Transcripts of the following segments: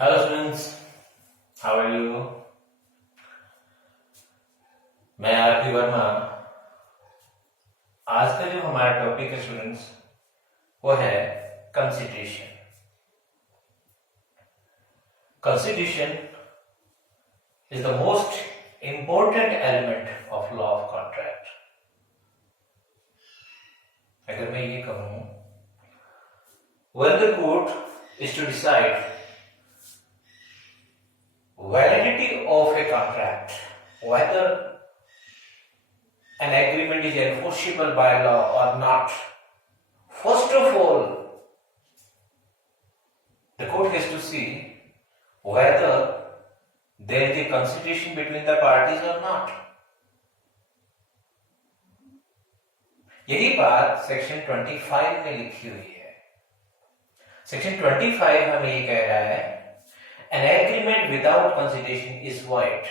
Hello students, how are you. मैं RP Verma. आज का जो हमारा टॉपिक है स्टूडेंट्स, वो है consideration. Consideration is the most important element of law of contract. अगर मैं ये कहूं, when the court is to decide validity of a contract, whether an agreement is enforceable by law or not, first of all, the court has to see whether there is a consideration between the parties or not. यही बात section 25 में लिखी हुई है। Section 25 हमें ये कह रहा है, an agreement without consideration is void.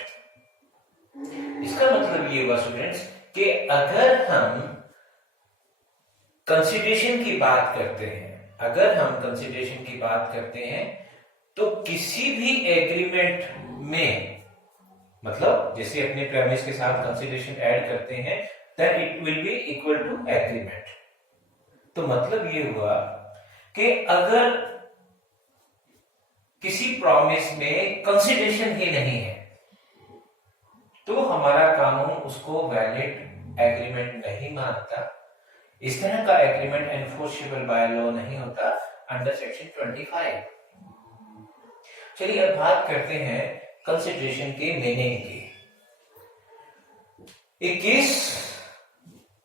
इसका मतलब ये हुआ स्टूडेंट्स कि अगर हम कंसिडरेशन की बात करते हैं, तो किसी भी एग्रीमेंट में, मतलब जैसे अपने प्रेमिस के साथ कंसिडरेशन ऐड करते हैं, then it will be equal to agreement. तो मतलब ये हुआ कि अगर किसी प्रॉमिस में कंसिडरेशन ही नहीं है, तो हमारा कानून उसको वैलिड एग्रीमेंट नहीं मानता। इस तरह का एग्रीमेंट एनफोर्सेबल बाय लॉ नहीं होता अंडर सेक्शन 25। चलिए अब बात करते हैं कंसिडरेशन के मीनिंग की। एक केस,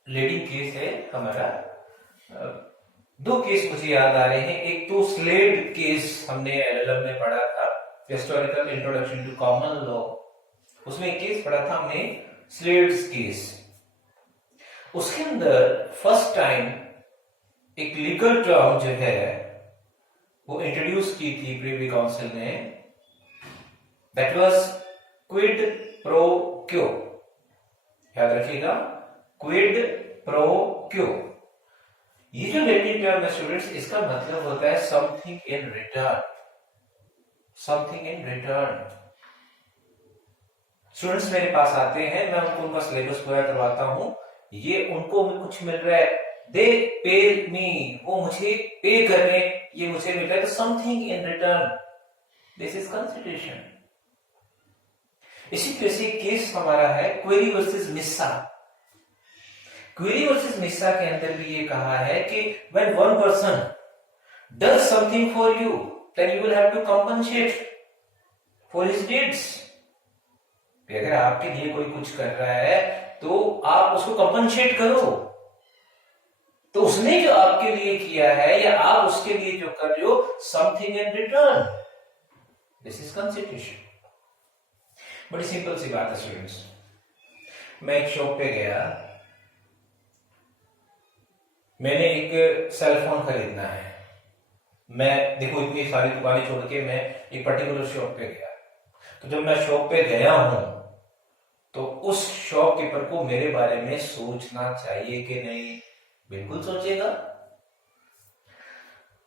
लीडिंग केस है हमारा। दो केस मुझे याद आ रहे हैं। एक तो स्लेड केस हमने एलएलएम में पढ़ा था, historical introduction to common law. उसमें एक केस पढ़ा था हमने, स्लेड्स केस। उसके अंदर फर्स्ट टाइम एक लीगल टर्म जो है वो इंट्रोड्यूस की थी प्रीवी काउंसिल ने, दैट वाज क्विड प्रो क्यो। याद रखिएगा, क्विड प्रो क्यो। ये जो लैटिन टर्म है स्टूडेंट्स, इसका मतलब होता है something in return. Something in return. Students मेरे पास आते हैं, मैं उनका सिलेबस पूरा करवाता हूं, ये उनको कुछ मिल रहा है, दे पे मी, वो मुझे पे कर रहे हैं, ये मुझे मिल रहा है, तो something in return, this is consideration. इसी तरह से केस हमारा है क्वेरी वर्सेस मिस्सा। क्वेरी वर्सेस मिस्सा के अंदर भी ये कहा है कि when one person does something for you, then you will have to compensate for his deeds. अगर आपके लिए कोई कुछ कर रहा है तो आप उसको कंपनसेट करो। तो उसने जो आपके लिए किया है या आप उसके लिए जो कर रहे हो, something in return, this is consideration. बड़ी सिंपल सी बात है स्टूडेंट्स। मैं एक शॉप पे गया, मैंने एक सेल फोन खरीदना है। मैं देखो इतनी सारी दुकानें छोड़ के मैं एक पर्टिकुलर शॉप पे गया। तो जब मैं शॉप पे गया हूं, तो उस शॉपकीपर को मेरे बारे में सोचना चाहिए कि नहीं? बिल्कुल सोचेगा।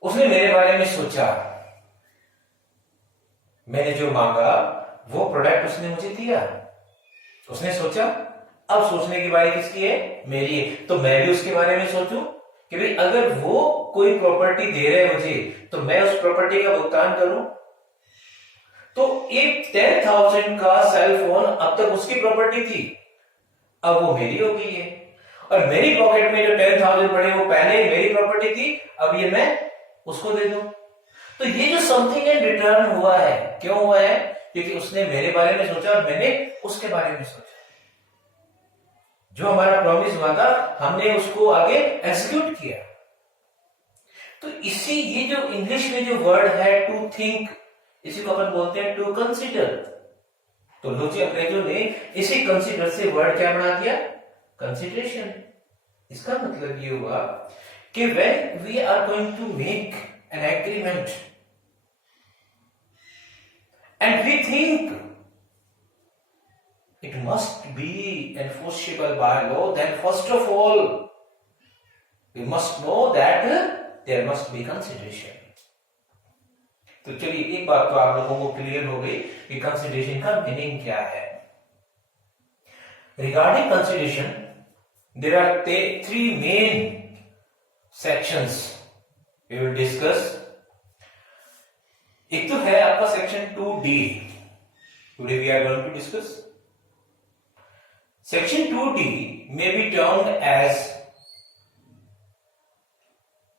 उसने मेरे बारे में सोचा, मैंने जो मांगा वो प्रोडक्ट उसने मुझे दिया। उसने सोचा, अब सोचने की बारी किसकी है? मेरी है। तो मैं भी उसके बारे में सोचूं कि भाई अगर वो कोई प्रॉपर्टी दे रहे मुझे, तो मैं उस प्रॉपर्टी का भुगतान करूं। तो एक 10,000 का सेल फोन अब तक उसकी प्रॉपर्टी थी, अब वो मेरी हो गई है। और मेरी पॉकेट में जो 10,000 पड़े वो पहले मेरी प्रॉपर्टी थी, अब ये मैं उसको दे दूं। तो ये जो समथिंग इन रिटर्न हुआ है, क्यों हुआ है? क्योंकि उसने मेरे बारे में सोचा और मैंने उसके बारे में सोचा। जो हमारा प्रॉमिस हुआ था, हमने उसको आगे एग्जीक्यूट किया। तो इसी, ये जो इंग्लिश में जो वर्ड है टू थिंक, इसी को अपन बोलते हैं टू कंसीडर। तो लोग अंग्रेजों ने इसी कंसीडर से वर्ड क्या बना दिया? कंसिडरेशन। इसका मतलब ये हुआ कि when we are going to make an agreement and we think it must be enforceable by law, then first of all we must know that there must be consideration. तो चलिए एक बात तो आप लोगों को क्लियर हो गई कि कंसिडरेशन का मीनिंग क्या है। Regarding consideration there are three main sections we will discuss. एक तो है आपका section 2D, today we are going to discuss. Section 2D may be termed as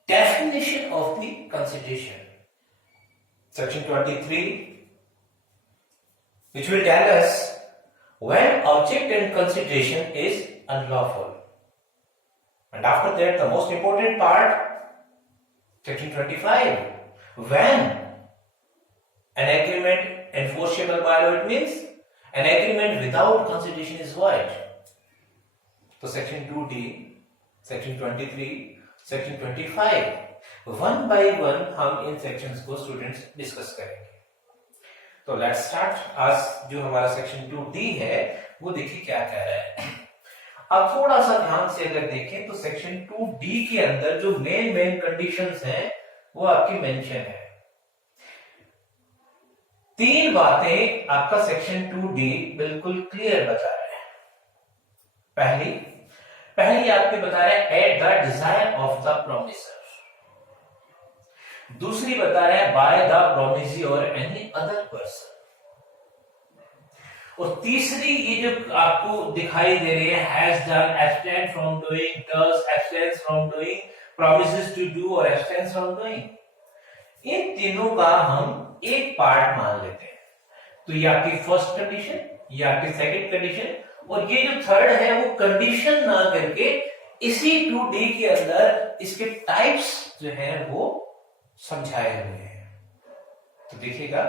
definition of the consideration. Section 23, which will tell us when object and consideration is unlawful. And after that, the most important part, section 25, when an agreement enforceable by law, it means an agreement without consideration is void. तो section 2D, section 23, section 25, one by one हम इन sections को students discuss करेंगे। तो let's start. आज जो हमारा section 2D है वो देखिए क्या कह रहा है। अब थोड़ा सा ध्यान से अगर देखें तो सेक्शन 2D के अंदर जो मेन कंडीशंस हैं वो आपकी मेंशन है। तीन बातें आपका सेक्शन 2D बिल्कुल क्लियर बता रहा है। पहली आपके बता रहा है at the desire of the promisor. दूसरी बता रहा है बाय द प्रोमिसी और एनी अदर पर्सन। और तीसरी ये जो आपको दिखाई दे रही है has done, abstain from doing, does, abstains from doing, promises to do और एब्सटेन्स फ्रॉम डूइंग। इन तीनों का हम एक पार्ट मान लेते हैं। तो ये आपकी फर्स्ट कंडीशन, ये आपकी सेकंड कंडीशन, और ये जो थर्ड है वो कंडीशन ना करके इसी 2D के अंदर इसके टाइप्स जो है वो समझाए हुए हैं। तो देखिएगा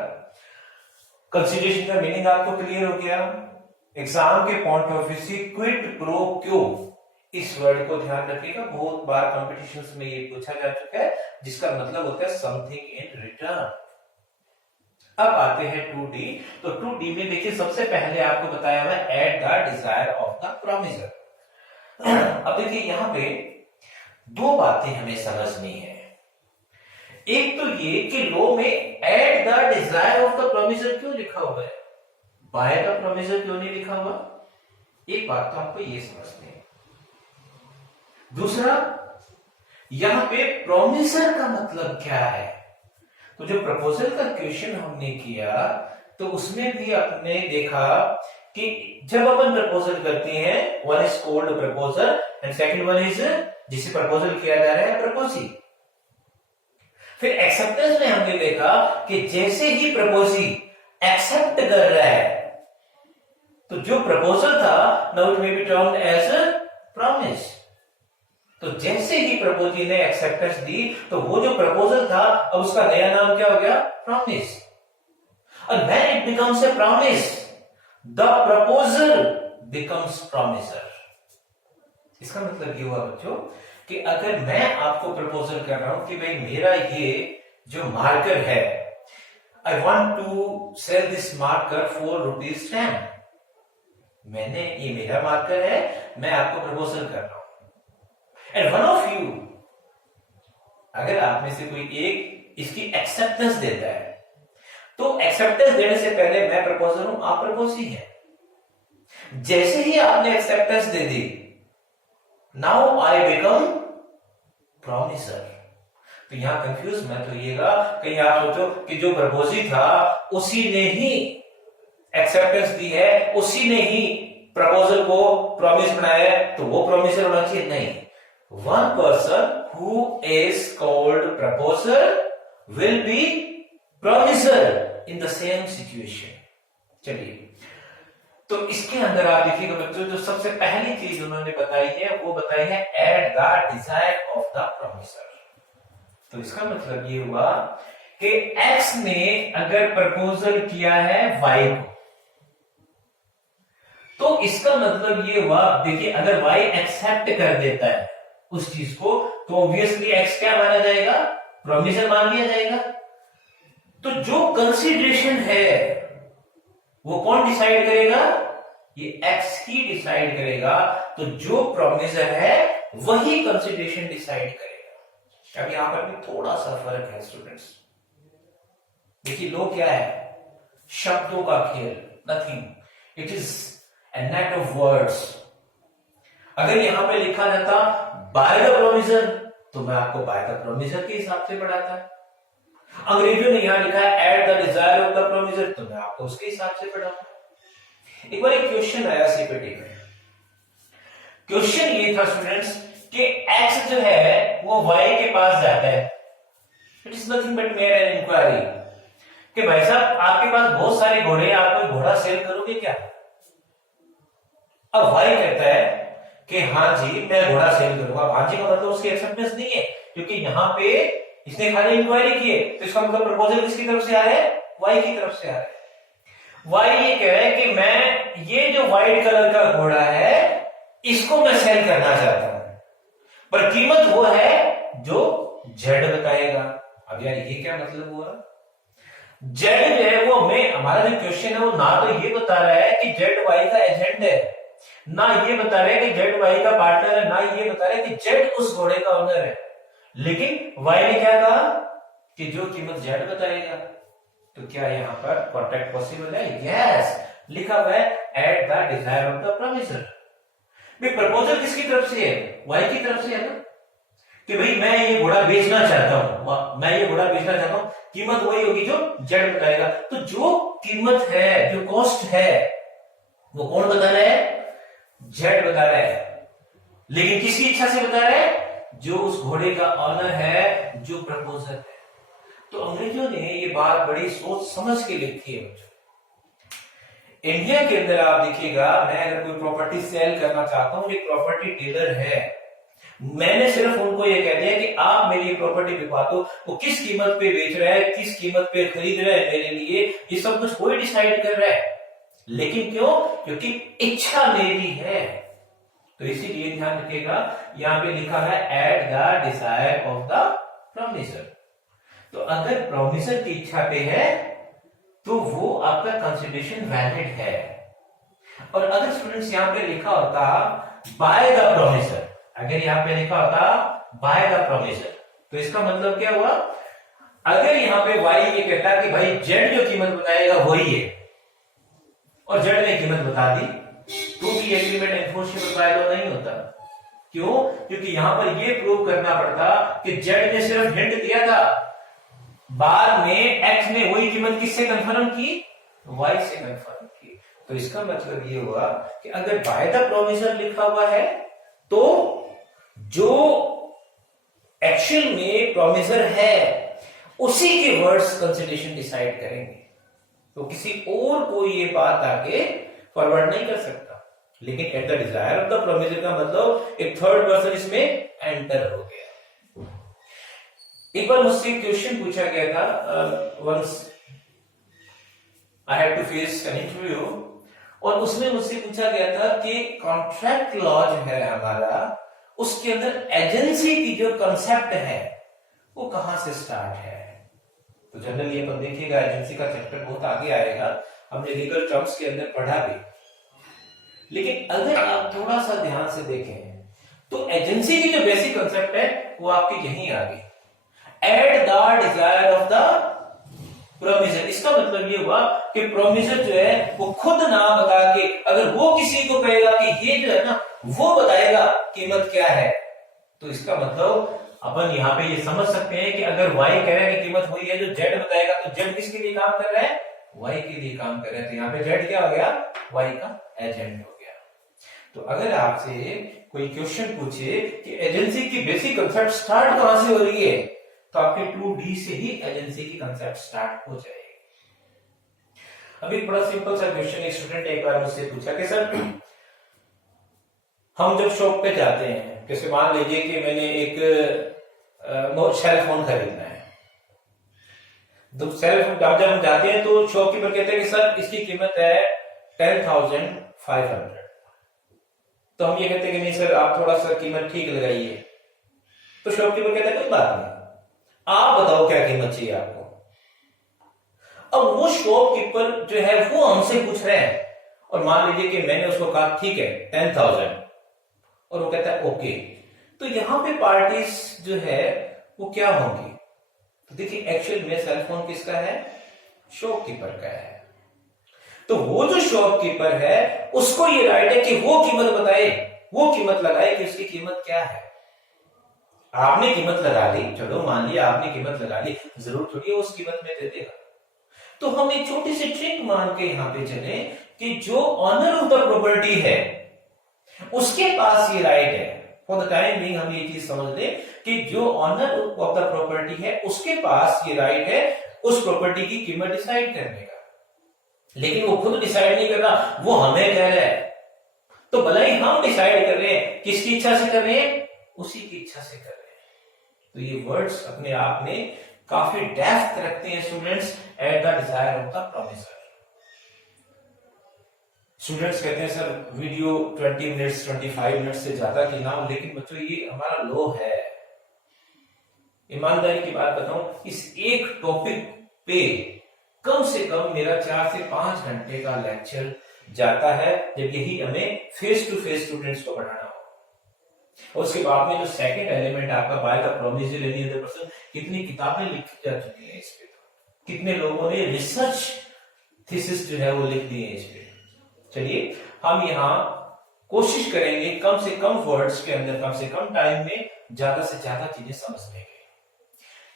कंसिडरेशन का मीनिंग आपको क्लियर हो गया। एग्जाम के पॉइंट ऑफ व्यू से क्विड प्रो क्यो, इस वर्ड को ध्यान रखिएगा, बहुत बार कॉम्पिटिशन्स में ये पूछा जा चुका है, जिसका मतलब होता है समथिंग इन रिटर्न। अब आते हैं 2D। तो 2D में देखिए सबसे पहले आपको बताया हुआ है at the desire of the promisor. अब देखिए यहां पे दो बातें हमें समझनी है। एक तो ये कि लॉ में eight the desire of the promisor क्यों लिखा हुआ है, बाय द प्रोमिसर क्यों नहीं लिखा हुआ। एक बात तो आपको ये समझनी है। दूसरा, यहां पे प्रोमिसर का मतलब क्या है। तो जो प्रपोजल का क्वेश्चन हमने किया तो उसमें भी आपने देखा कि जब अपन प्रपोजल करते हैं, one is called proposal and second one is जिसे प्रपोजल किया जा रहा है प्रपोजी। फिर एक्सेप्टेंस में हमने देखा कि जैसे ही प्रपोजी एक्सेप्ट कर रहा है तो जो प्रपोजल था now it may be termed as promise. तो जैसे ही प्रपोजी ने एक्सेप्टेंस दी तो वो जो प्रपोजल था अब उसका नया नाम क्या हो गया, प्रॉमिस। और when it becomes a promise the proposal becomes promiser. इसका मतलब ये हुआ बच्चों कि अगर मैं आपको प्रपोजल कर रहा हूं कि भाई मेरा ये जो मार्कर है, I want to sell this marker for ₹10, मैंने ये मेरा मार्कर है, मैं आपको प्रपोजल कर रहा हूं। एंड वन ऑफ यू, अगर आप में से कोई एक इसकी एक्सेप्टेंस देता है तो एक्सेप्टेंस देने से पहले मैं प्रपोजर हूं, आप प्रपोजी हैं। जैसे ही आपने acceptance they the now I become promiser. तो यहां कंफ्यूज मत होइएगा, कहीं आप सोचो कि जो प्रपोजी था उसी ने ही एक्सेप्टेंस दी है, उसी ने ही प्रपोजल को प्रॉमिस बनाया है तो वो प्रॉमिसर होना चाहिए। नहीं, one person who is called proposer will be promiser in the same situation। चलिए, तो इसके अंदर आप देखिएगा बच्चों, जो सबसे पहली चीज उन्होंने बताई है वो बताई है at the desire of the promisor. तो इसका मतलब ये हुआ कि एक्स ने अगर प्रपोजल किया है वाई को, तो इसका मतलब ये हुआ, देखिए अगर वाई एक्सेप्ट कर देता है उस चीज को तो ऑब्वियसली एक्स क्या माना जाएगा, प्रोमिसर मान लिया जाएगा। तो जो कंसीडरेशन है वो कौन डिसाइड करेगा, ये एक्स ही डिसाइड करेगा। तो जो प्रोमिसर है वही कंसीडरेशन डिसाइड करेगा। अब यहां पर भी थोड़ा सा फर्क है स्टूडेंट्स। देखिए लो क्या है, शब्दों का खेल, nothing, it is a net of words. अगर यहां पे लिखा जाता बाय द प्रोविजन तो मैं आपको बाय द प्रोविजन के हिसाब से पढ़ाता। अंग्रेजों ने यहां लिखा है at the desire of the provision तो मैं आपको उसके हिसाब से पढ़ाऊंगा। एक बार एक क्वेश्चन आया सीपीटी में, क्वेश्चन ये था स्टूडेंट्स कि एक्स जो है वो वाई के पास जाता है, it is nothing but mere an inquiry कि भाई साहब आपके पास बहुत सारे घोड़े हैं, आप कोई घोड़ा सेल करोगे क्या? अब वाई कहता है कि हाँ जी मैं घोड़ा सेल करूंगा। हाँ जी का मतलब उसकी एक्सेप्टेंस नहीं है, क्योंकि यहाँ पे इसने खाली इंक्वायरी की है, तो इसका मतलब प्रपोजल किसकी तरफ से आ रहा है? वाई की तरफ से आ रहा है। वाई ये कह रहा है कि मैं ये जो व्हाइट कलर का घोड़ा है इसको मैं सेल करना चाहता हूं, पर कीमत वो है जो जेड बताएगा। अब यार ये क्या मतलब हुआ? जेड जो है वो हमें, हमारा जो क्वेश्चन है वो ना तो ये बता रहा है कि जेड वाई का एजेंट है, ना ये बता रहा है कि जेड वाई का पार्टनर है, ना ये बता रहा है कि जेड उस घोड़े का ओनर है। लेकिन वाई ने क्या कहा कि जो कीमत जेड बताएगा। तो क्या यहां पर कॉन्ट्रैक्ट पॉसिबल है? यस, लिखा हुआ है at the desire of the promisor. भाई प्रपोजल किसकी तरफ से है? वाई की तरफ से है ना, कि भाई मैं ये घोड़ा बेचना चाहता हूं, मैं ये घोड़ा बेचना चाहता हूं, कीमत वही होगी जो जेड बताएगा। तो जो कीमत है, जो कॉस्ट है, वो कौन बता रहा है? जेड बता रहा है। लेकिन किसकी इच्छा से बता रहा है? जो उस घोड़े का ऑनर है, जो प्रपोजर है। तो अंग्रेजों ने ये बात बड़ी सोच समझ के लिखी है बच्चों। इंडिया के अंदर आप देखिएगा, मैं अगर कोई प्रॉपर्टी सेल करना चाहता हूं, एक प्रॉपर्टी डीलर है, मैंने सिर्फ उनको ये कह दिया कि आप मेरी प्रॉपर्टी बिकवा दो, वो किस कीमत पे बेच रहा है, किस कीमत पे खरीद रहा है मेरे लिए, ये सब कुछ कोई डिसाइड कर रहा है। लेकिन क्यों? क्योंकि इच्छा मेरी है। तो इसीलिए ध्यान रखिएगा, यहां पे लिखा है at the desire of the promisor. तो अगर प्रोमिसर की इच्छा पे है तो वो आपका कंसिडरेशन वैलिड है। और अगर स्टूडेंट्स यहां पे लिखा होता बाय द प्रोमिसर, अगर यहां पे लिखा होता बाय द प्रोमिसर, तो इसका मतलब क्या हुआ? अगर यहां पे वाई ये कहता कि भाई जेड जो कीमत बताएगा वही है, और जेड ने कीमत बता दी, तो भी एग्रीमेंट एनफोर्सेबल बाय लॉ नहीं होता। क्यों? क्योंकि यहां पर ये प्रूव करना पड़ता कि जेड ने सिर्फ हिंट दिया था, बाद में एक्स ने वही कीमत किससे कंफर्म की? वाई से कंफर्म की। तो इसका मतलब ये हुआ कि अगर बाय द प्रोमिसर लिखा हुआ है तो जो एक्चुअल में प्रोमिसर है उसी के वर्ड्स कंसिडरेशन डिसाइड करेंगे। तो किसी और को ये बात आगे फॉरवर्ड नहीं कर सकता। लेकिन eight the desire of the promisor का मतलब एक थर्ड पर्सन इसमें एंटर हो गया। एक बार मुझसे क्वेश्चन पूछा गया था, once I had to face an interview, और उसमें मुझसे पूछा गया था कि कॉन्ट्रैक्ट लॉ जो है हमारा, उसके अंदर एजेंसी की जो कंसेप्ट है वो कहां से स्टार्ट है। तो जनरली अपन देखिएगा एजेंसी का चैप्टर बहुत आगे आएगा, हमने लीगल टर्म्स के अंदर पढ़ा भी। लेकिन अगर आप थोड़ा सा ध्यान से देखें तो एजेंसी की जो बेसिक कंसेप्ट है वो आपकी यहीं आ गई, eight the desire of the promisor. इसका मतलब ये हुआ कि प्रोमिसर जो है वो खुद ना बता के, अगर वो किसी को कहेगा कि ये जो है ना वो बताएगा कीमत क्या है, तो इसका मतलब अपन यहाँ पे ये समझ सकते हैं कि अगर वाई कह रहा है कि कीमत वही है जो जेड बताएगा, तो जेड किसके लिए काम कर रहा है? वाई के लिए काम कर रहा है। तो यहाँ पे जेड क्या हो गया? वाई का एजेंट हो गया। तो अगर आपसे कोई क्वेश्चन पूछे कि एजेंसी की बेसिक कंसेप्ट स्टार्ट कहां से हो रही है, तो आपके 2D से ही एजेंसी की कंसेप्ट स्टार्ट हो जाएगी। अब एक बड़ा सिंपल सा क्वेश्चन एक स्टूडेंट एक बार मुझसे पूछा कि सर हम जब शॉप पे जाते हैं, जैसे मान लीजिए कि मैंने एक सेल फोन खरीदना है, तो सेल फोन जब हम जाते हैं तो शॉपकीपर कहते हैं कि सर इसकी कीमत है 10,500। तो हम ये कहते हैं कि नहीं सर आप थोड़ा सा कीमत ठीक लगाइए। तो शॉपकीपर कहता है कोई बात नहीं, आप बताओ क्या कीमत चाहिए आपको। अब वो शॉपकीपर जो है वो हमसे पूछ रहे हैं, और मान लीजिए कि मैंने उसको कहा ठीक है 10,000, और वो कहता है ओके। तो यहां पे पार्टीज जो है वो क्या होंगी? तो देखिए एक्चुअल में सेल फोन किसका है? शॉपकीपर का है। तो वो जो शॉपकीपर है उसको ये राइट है कि वो कीमत बताए, वो कीमत लगाए कि उसकी कीमत क्या है। आपने कीमत लगा ली, चलो मान लिया आपने कीमत लगा ली, जरूर थोड़ी उस कीमत में दे देगा। तो हम एक छोटी सी ट्रिक मान के यहां पे चले कि जो ऑनर ऑफ द प्रॉपर्टी है उसके पास ये राइट है। फॉर द टाइम बीइंग हम ये चीज समझ लें कि जो ऑनर ऑफ द प्रॉपर्टी है उसके पास ये राइट है उस प्रॉपर्टी की कीमत डिसाइड करने का, लेकिन वो खुद डिसाइड नहीं कर रहा, वो हमें कह रहा है। तो भले ही हम डिसाइड कर रहे हैं, किसकी इच्छा से कर रहे हैं, उसी की इच्छा से कर रहे हैं। तो ये वर्ड्स अपने आप में काफी डेप्थ रखते हैं students, eight the desire of the promisor. Students कहते हैं सर वीडियो 20 मिनट्स 25 मिनट्स से ज्यादा की ना हो, लेकिन बच्चों ये हमारा लो है। ईमानदारी की बात बताऊं, इस एक टॉपिक पे कम से कम मेरा 4 से 5 घंटे का लेक्चर जाता है, जब यही हमें फेस टू फेस स्टूडेंट्स को पढ़ाना हो। और उसके बाद में जो सेकंड एलिमेंट आपका by the promise any other person, कितनी किताबें लिखी जा चुकी हैं इस पे, तो कितने लोगों ने रिसर्च थीसिस जो है वो लिख दी है इस पे। चलिए हम यहाँ कोशिश करेंगे कम से कम वर्ड्स के अंदर कम से कम टाइम में ज्यादा से ज्यादा चीजें समझने के।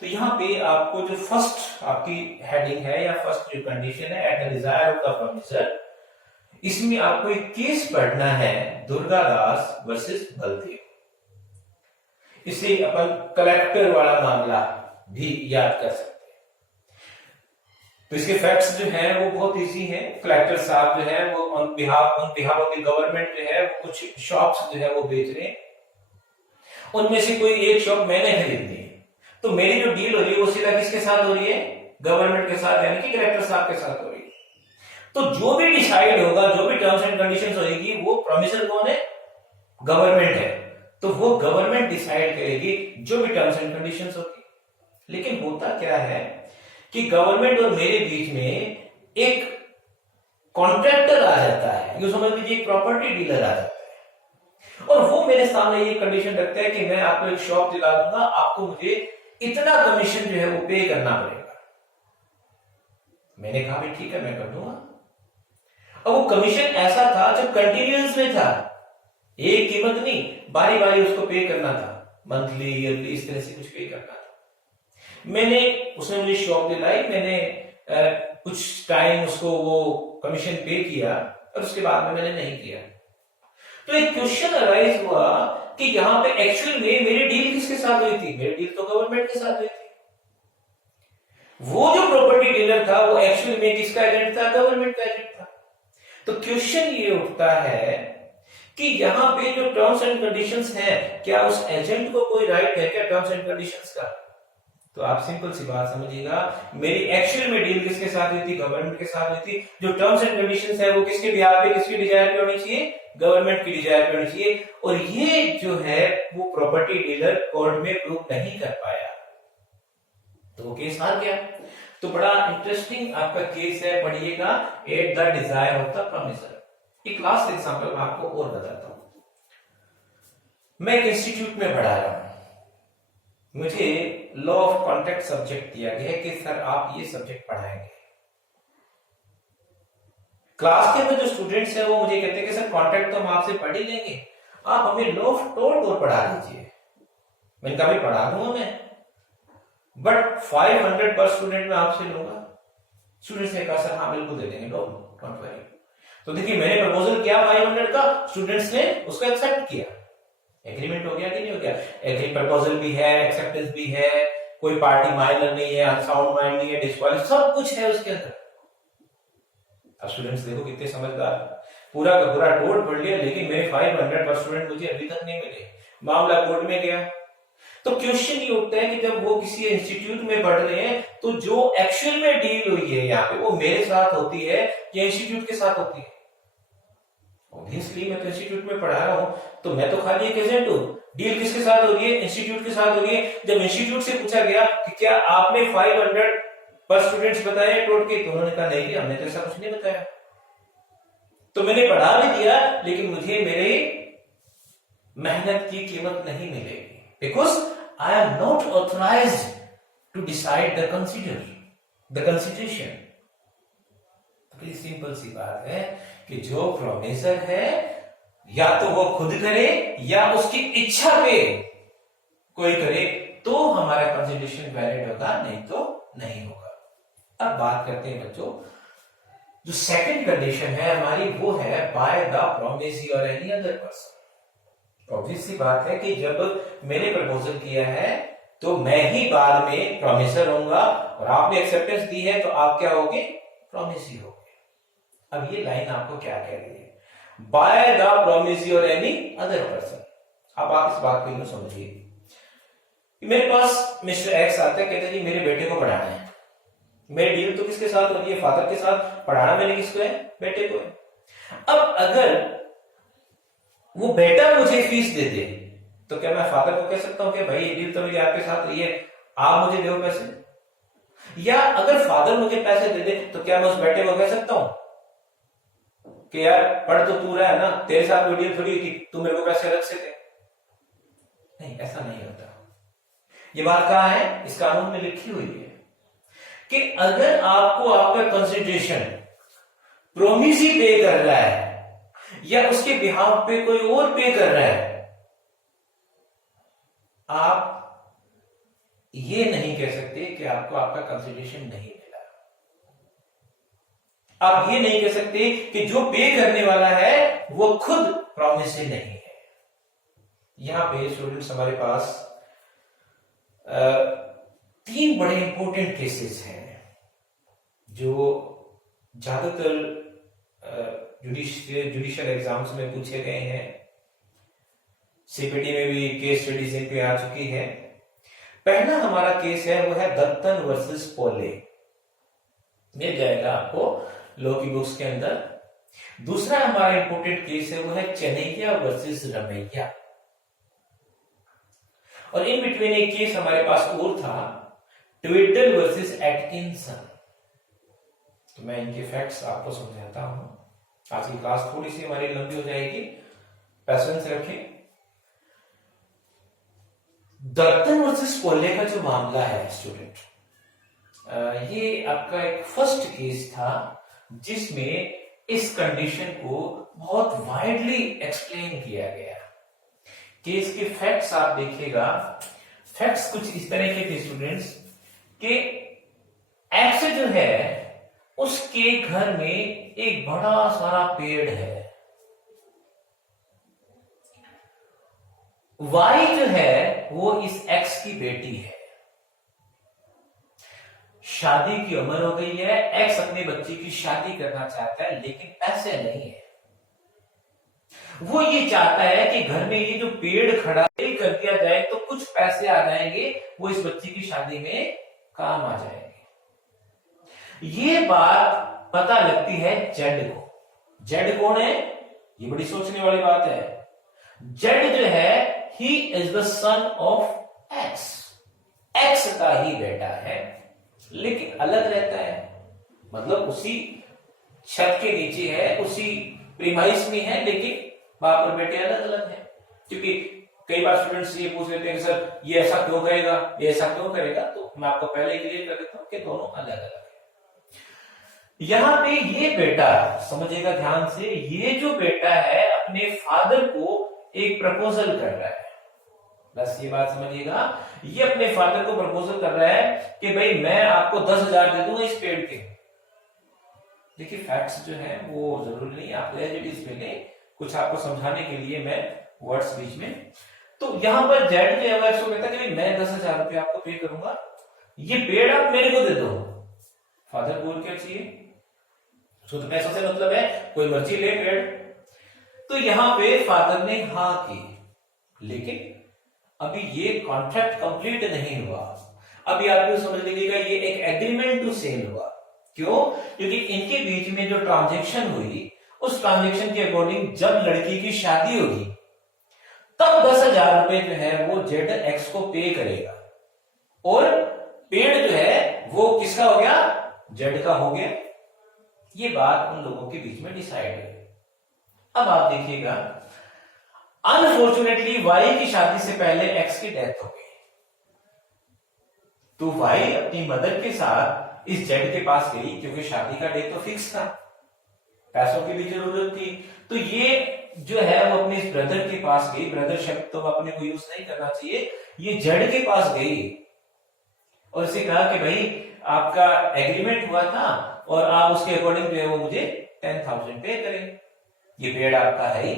तो यहाँ पे आपको जो फर्स्ट आपकी हेडिंग है या फर्स्ट जो कंडीशन है, at the desire of the promisor, इसमें आपको एक केस पढ़ना है, दुर्गादास वर्सेस बलदेव। इसे अपन कलेक्टर वाला मामला भी याद कर सकते हैं। तो इसके फैक्ट्स जो हैं वो बहुत इजी हैं। कलेक्टर साहब जो है वो on behalf of the government जो है कुछ शॉप्स जो है वो बेच रहे हैं, उनमें से कोई एक शॉप मैंने खरीदनी है, तो मेरी जो डील हो रही है वो सीधा किसके साथ हो रही है, गवर्नमेंट के साथ, यानी कि कलेक्टर साहब के साथ हो रही है। तो जो भी डिसाइड होगा, जो भी टर्म्स एंड कंडीशंस होगी, वो प्रोमिसर कौन है, गवर्नमेंट है। तो वो गवर्नमेंट डिसाइड करेगी जो भी टर्म्स एंड कंडीशंस होगी। लेकिन होता क्या है कि गवर्नमेंट और मेरे बीच में एक कॉन्ट्रैक्टर आ जाता है, यूं समझ लीजिए एक प्रॉपर्टी डीलर आ जाता है, और वो मेरे सामने ये कंडीशन रखता है कि मैं आपको एक शॉप दिला दूंगा, आपको मुझे इतना कमीशन जो है वो पे करना पड़ेगा। मैंने कहा भी ठीक है मैं कर दूंगा। अब वो कमीशन ऐसा था जो कंटिन्यूअस में था, एक कीमत नहीं, बारी बारी उसको पे करना था, मंथली ईयरली इस तरह से कुछ पे करना था। मैंने उसने मुझे शॉप दिलाई, मैंने कुछ टाइम उसको वो कमीशन पे किया और उसके बाद में मैंने नहीं किया। तो एक क्वेश्चन अराइज हुआ कि यहां पे एक्चुअल में मेरी डील किसके साथ हुई थी, मेरी डील तो गवर्नमेंट के साथ हुई थी। वो जो प्रॉपर्टी डीलर था वो एक्चुअल में किसका एजेंट था, गवर्नमेंट का एजेंट था। तो क्वेश्चन ये उठता है कि यहां पे जो टर्म्स एंड कंडीशंस हैं, क्या उस एजेंट को कोई राइट है क्या टर्म्स एंड कंडीशंस का। तो आप सिंपल सी बात समझिएगा, मेरी एक्चुअल में डील किसके साथ हुई थी, गवर्नमेंट के साथ हुई थी। जो टर्म्स एंड कंडीशंस है वो किसके बिहार पे, किसकी डिजायर पे होनी चाहिए, गवर्नमेंट की डिजायर पे होनी चाहिए। और ये जो है वो प्रॉपर्टी डीलर कोर्ट में प्रूव नहीं कर पाया, तो वो केस हार गया। तो बड़ा इंटरेस्टिंग आपका केस है, पढ़िएगा, eight the desire of the promisor. एक लास्ट एग्जांपल मैं आपको और बताता हूं। मैं एक इंस्टीट्यूट में पढ़ा रहा हूं, मुझे लॉ ऑफ कॉन्ट्रैक्ट सब्जेक्ट दिया गया है कि सर आप ये सब्जेक्ट पढ़ाएंगे। क्लास के अंदर जो स्टूडेंट्स हैं वो मुझे कहते हैं कि सर कॉन्ट्रैक्ट तो हम आपसे पढ़ ही लेंगे, आप हमें लॉ ऑफ टोर्ट और पढ़ा दीजिए। मैंने कहा पढ़ा दूंगा मैं, बट 500 पर स्टूडेंट में आपसे लूंगा। स्टूडेंट्स ने कहा सर हाँ बिल्कुल दे देंगे, डोंट वरी। तो देखिए मैंने प्रपोजल किया 500 का, स्टूडेंट्स ने उसको एक्सेप्ट किया। एग्रीमेंट हो गया कि नहीं हो गया, एग्री प्रपोजल भी है, एक्सेप्टेंस भी है, कोई पार्टी माइनर नहीं है, अनसाउंड माइंड नहीं है, डिस्क्वालिफाई, सब कुछ है उसके अंदर। अब स्टूडेंट्स देखो कितने समझदार, पूरा का पूरा टोट पढ़ लिया, लेकिन मेरे 500 पर स्टूडेंट मुझे अभी तक नहीं मिले। मामला कोर्ट में गया। तो क्वेश्चन ये उठता है कि जब वो किसी इंस्टीट्यूट में पढ़ रहे हैं तो जो एक्चुअल में डील हुई है यहाँ पे वो मेरे साथ होती है या इंस्टीट्यूट के साथ होती है। ऑब्वियसली मैं तो इंस्टीट्यूट में पढ़ा रहा हूं, तो मैं तो खाली एक एजेंट हूं। डील किसके साथ हो रही है, इंस्टीट्यूट के साथ हो रही है। जब इंस्टीट्यूट से पूछा गया कि क्या आपने 500 पर स्टूडेंट्स बताए टोट के, तो उन्होंने कहा नहीं हमने तो ऐसा कुछ नहीं बताया। तो मैंने पढ़ा भी दिया, लेकिन मुझे मेरे मेहनत की कीमत नहीं मिलेगी, because I am not authorised to decide the consideration. बड़ी सिंपल सी बात है कि जो प्रोमिसर है या तो वो खुद करे या उसकी इच्छा पे कोई करे तो हमारा कंसिडरेशन वैलिड होगा, नहीं तो नहीं होगा। अब बात करते हैं बच्चों, जो सेकंड कंडीशन है हमारी वो है बाय द प्रोमिसी और एनी अदर पर्सन। ऑब्वियस सी बात है कि जब मैंने प्रपोजल किया है तो मैं ही बाद में प्रोमिसर होऊंगा और आपने एक्सेप्टेंस दी है तो आप क्या होगे, प्रोमिसी होगे। अब ये लाइन आपको क्या कह रही है, बाय द प्रोमिसी और एनी अदर पर्सन। अब आप इस बात को यूं समझिए, मेरे पास मिस्टर एक्स आते हैं, कहते हैं जी मेरे बेटे को पढ़ाना है। मेरी डील तो किसके साथ हो रही है, फादर के साथ। पढ़ाना मैंने किसको है, बेटे को है। अब अगर वो बेटा मुझे फीस दे दे तो क्या मैं फादर को कह सकता हूं कि भाई ये डील तो मेरी आपके साथ रही है, आप मुझे दो पैसे। या अगर फादर मुझे पैसे दे दे तो क्या मैं उस बेटे को कह सकता हूं कि यार पढ़ तो तू रहा है ना, तेरे साथ वो डील थोड़ी कि तू मेरे को पैसे रख सके। नहीं, ऐसा नहीं होता। ये बात कहां है, इस कानून में लिखी हुई है कि अगर आपको आपका कंसिडरेशन प्रोमिसी पे कर रहा है या उसके बिहाफ पे कोई और पे कर रहा है, आप ये नहीं कह सकते कि आपको आपका कंसिडरेशन नहीं मिला। आप ये नहीं कह सकते कि जो पे करने वाला है वो खुद प्रोमिसी नहीं है। यहां पे स्टूडेंट्स हमारे पास तीन बड़े इंपॉर्टेंट केसेस हैं जो ज्यादातर जुडिशियल एग्जाम्स में पूछे गए हैं। सीपीटी में भी केस स्टडीज इन पे आ चुकी है। पहला हमारा केस है वो है दत्तन वर्सेस पोले, मिल जाएगा आपको लॉ की बुक्स के अंदर। दूसरा हमारा इंपॉर्टेंट केस है वो है चेन्नैया वर्सेस रमैया। और इन बिटवीन एक केस हमारे पास और था, ट्विटल वर्सेस एटकिंसन। तो मैं इनके फैक्ट्स आपको समझाता हूं। आज की क्लास थोड़ी सी हमारी लंबी हो जाएगी, पेशेंस रखें। दत्तन वर्सेस पोले का जो मामला है स्टूडेंट, ये आपका एक फर्स्ट केस था जिसमें इस कंडीशन को बहुत वाइडली एक्सप्लेन किया गया। केस के फैक्ट्स आप देखिएगा, फैक्ट्स कुछ इस तरह के थे स्टूडेंट्स कि एक्स जो है उसके घर में एक बड़ा सारा पेड़ है, वाई जो है वो इस एक्स की बेटी है, शादी की उम्र हो गई है, एक्स अपने बच्चे की शादी करना चाहता है लेकिन पैसे नहीं है। वो ये चाहता है कि घर में ये जो पेड़ खड़ा है कर दिया जाए तो कुछ पैसे आ जाएंगे, वो इस बच्चे की शादी में काम आ जाएंगे। ये बात पता लगती है जेड को। जेड कौन है, ये बड़ी सोचने वाली बात है। जेड जो है he is the son of x, x का ही बेटा है लेकिन अलग रहता है, मतलब उसी छत के नीचे है, उसी प्रीमाइस में है लेकिन बाप और बेटे अलग अलग हैं। क्योंकि कई बार स्टूडेंट्स ये पूछ लेते हैं कि सर ये ऐसा क्यों करेगा, ये ऐसा क्यों करेगा, तो मैं आपको पहले ही क्लियर कर देता हूं कि दोनों अलग अलग है। यहां पे ये बेटा समझिएगा ध्यान से, ये जो बेटा है अपने फादर को एक प्रपोजल कर रहा है। बस ये बात समझिएगा, ये अपने फादर को प्रपोजल कर रहा है कि भाई मैं आपको 10,000 दे दूंगा इस पेड़ के। देखिए फैक्ट्स जो है वो जरूरी नहीं आपको एज इट इज मिले, कुछ आपको समझाने के लिए मैं वर्ड्स बीच में। तो यहां पर जेड जो है वो कहता है कि मैं 10,000 रुपए आपको पे करूंगा, ये पेड़ आप मेरे को दे दो। फादर बोल क्या चाहिए, शुद्ध पैसों से मतलब है, कोई मर्जी ले पेड़। तो यहां पे फादर ने हाँ की, लेकिन अभी ये कॉन्ट्रैक्ट कंप्लीट नहीं हुआ। अभी आपको समझ लीजिएगा ये एक एग्रीमेंट टू सेल हुआ। क्यों, क्योंकि इनके बीच में जो ट्रांजैक्शन हुई उस ट्रांजैक्शन के अकॉर्डिंग जब लड़की की शादी होगी तब 10,000 रुपए जो है वो जेड एक्स को पे करेगा और पेड़ जो है वो किसका हो गया, जेड का हो गया। ये बात उन लोगों के बीच में डिसाइड है। अब आप देखिएगा, अनफॉर्चुनेटली वाई की शादी से पहले एक्स की डेथ हो गई, तो वाई अपनी मदर के साथ इस जेड के पास गई क्योंकि शादी का डेट तो फिक्स था। पैसों की भी जरूरत थी। तो ये जो है वो अपने इस ब्रदर के पास गई, ब्रदर शब्द तो अपने को यूज नहीं करना चाहिए, ये जेड के पास गई और उसे कहा कि भाई आपका एग्रीमेंट हुआ था और आप उसके अकॉर्डिंग जो है वो मुझे 10,000 पे करें, ये पेड़ आपका है ही।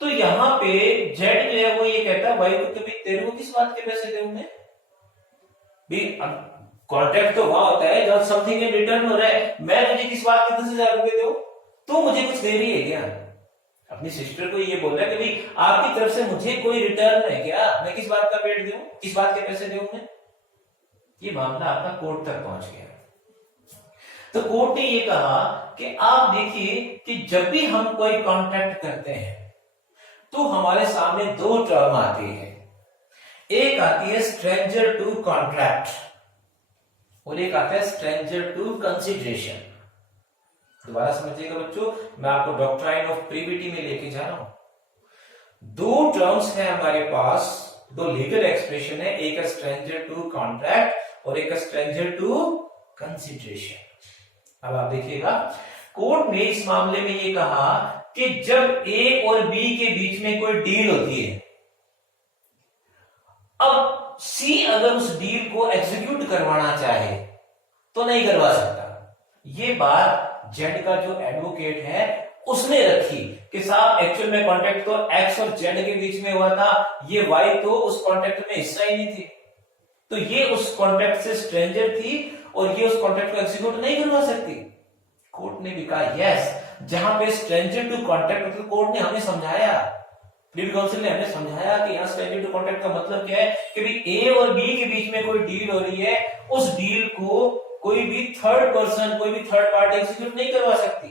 तो यहाँ पे जेड जो है वो ये कहता है भाई तो भाई तेरे को किस बात के पैसे दूंगे भाई, कॉन्ट्रैक्ट तो वहां होता है जब समथिंग इन रिटर्न हो रहा है, मैं तुझे किस बात के 10,000 रुपए दूं, तू मुझे कुछ दे रही है क्या? अपनी सिस्टर को ये बोल रहा है कि भाई आपकी तरफ से मुझे कोई रिटर्न है क्या, मैं किस बात का पेड़ दूं, किस बात के पैसे दूं मैं? ये मामला आपका कोर्ट तक पहुंच गया। तो कोर्ट ने ये कहा कि आप देखिए कि जब भी हम कोई कॉन्ट्रैक्ट करते हैं तो हमारे सामने दो टर्म आती है, एक आती है स्ट्रेंजर टू कॉन्ट्रैक्ट और एक आता है स्ट्रेंजर टू कंसिडरेशन। दोबारा समझिएगा बच्चों, मैं आपको डॉक्ट्राइन ऑफ प्रीविटी में लेके जा रहा हूं। दो टर्म्स हैं हमारे पास, दो लीगल एक्सप्रेशन है, एक है स्ट्रेंजर टू कॉन्ट्रैक्ट और एक है स्ट्रेंजर टू कंसिडरेशन। अब आप देखिएगा कोर्ट ने इस मामले में ये कहा कि जब ए और बी के बीच में कोई डील होती है, अब सी अगर उस डील को एग्जीक्यूट करवाना चाहे तो नहीं करवा सकता। ये बात जेड का जो एडवोकेट है उसने रखी कि साहब एक्चुअल में कॉन्ट्रैक्ट तो एक्स और जेड के बीच में हुआ था, ये वाई तो उस कॉन्ट्रैक्ट में हिस्सा ही नहीं थी, तो ये उस कॉन्ट्रैक्ट से स्ट्रेंजर थी और ये उस कॉन्ट्रैक्ट को एग्जीक्यूट नहीं करवा सकती। कोर्ट ने भी कहा यस, जहां पे स्ट्रेंजर टू कॉन्ट्रैक्ट, तो कोर्ट ने हमें समझाया, प्रीवी काउंसिल ने हमें समझाया कि यहाँ स्ट्रेंजर टू कॉन्ट्रैक्ट का मतलब क्या है कि भाई ए और बी के बीच में कोई डील हो रही है, उस डील को कोई भी थर्ड पर्सन, कोई भी थर्ड पार्टी एग्जीक्यूट नहीं करवा सकती।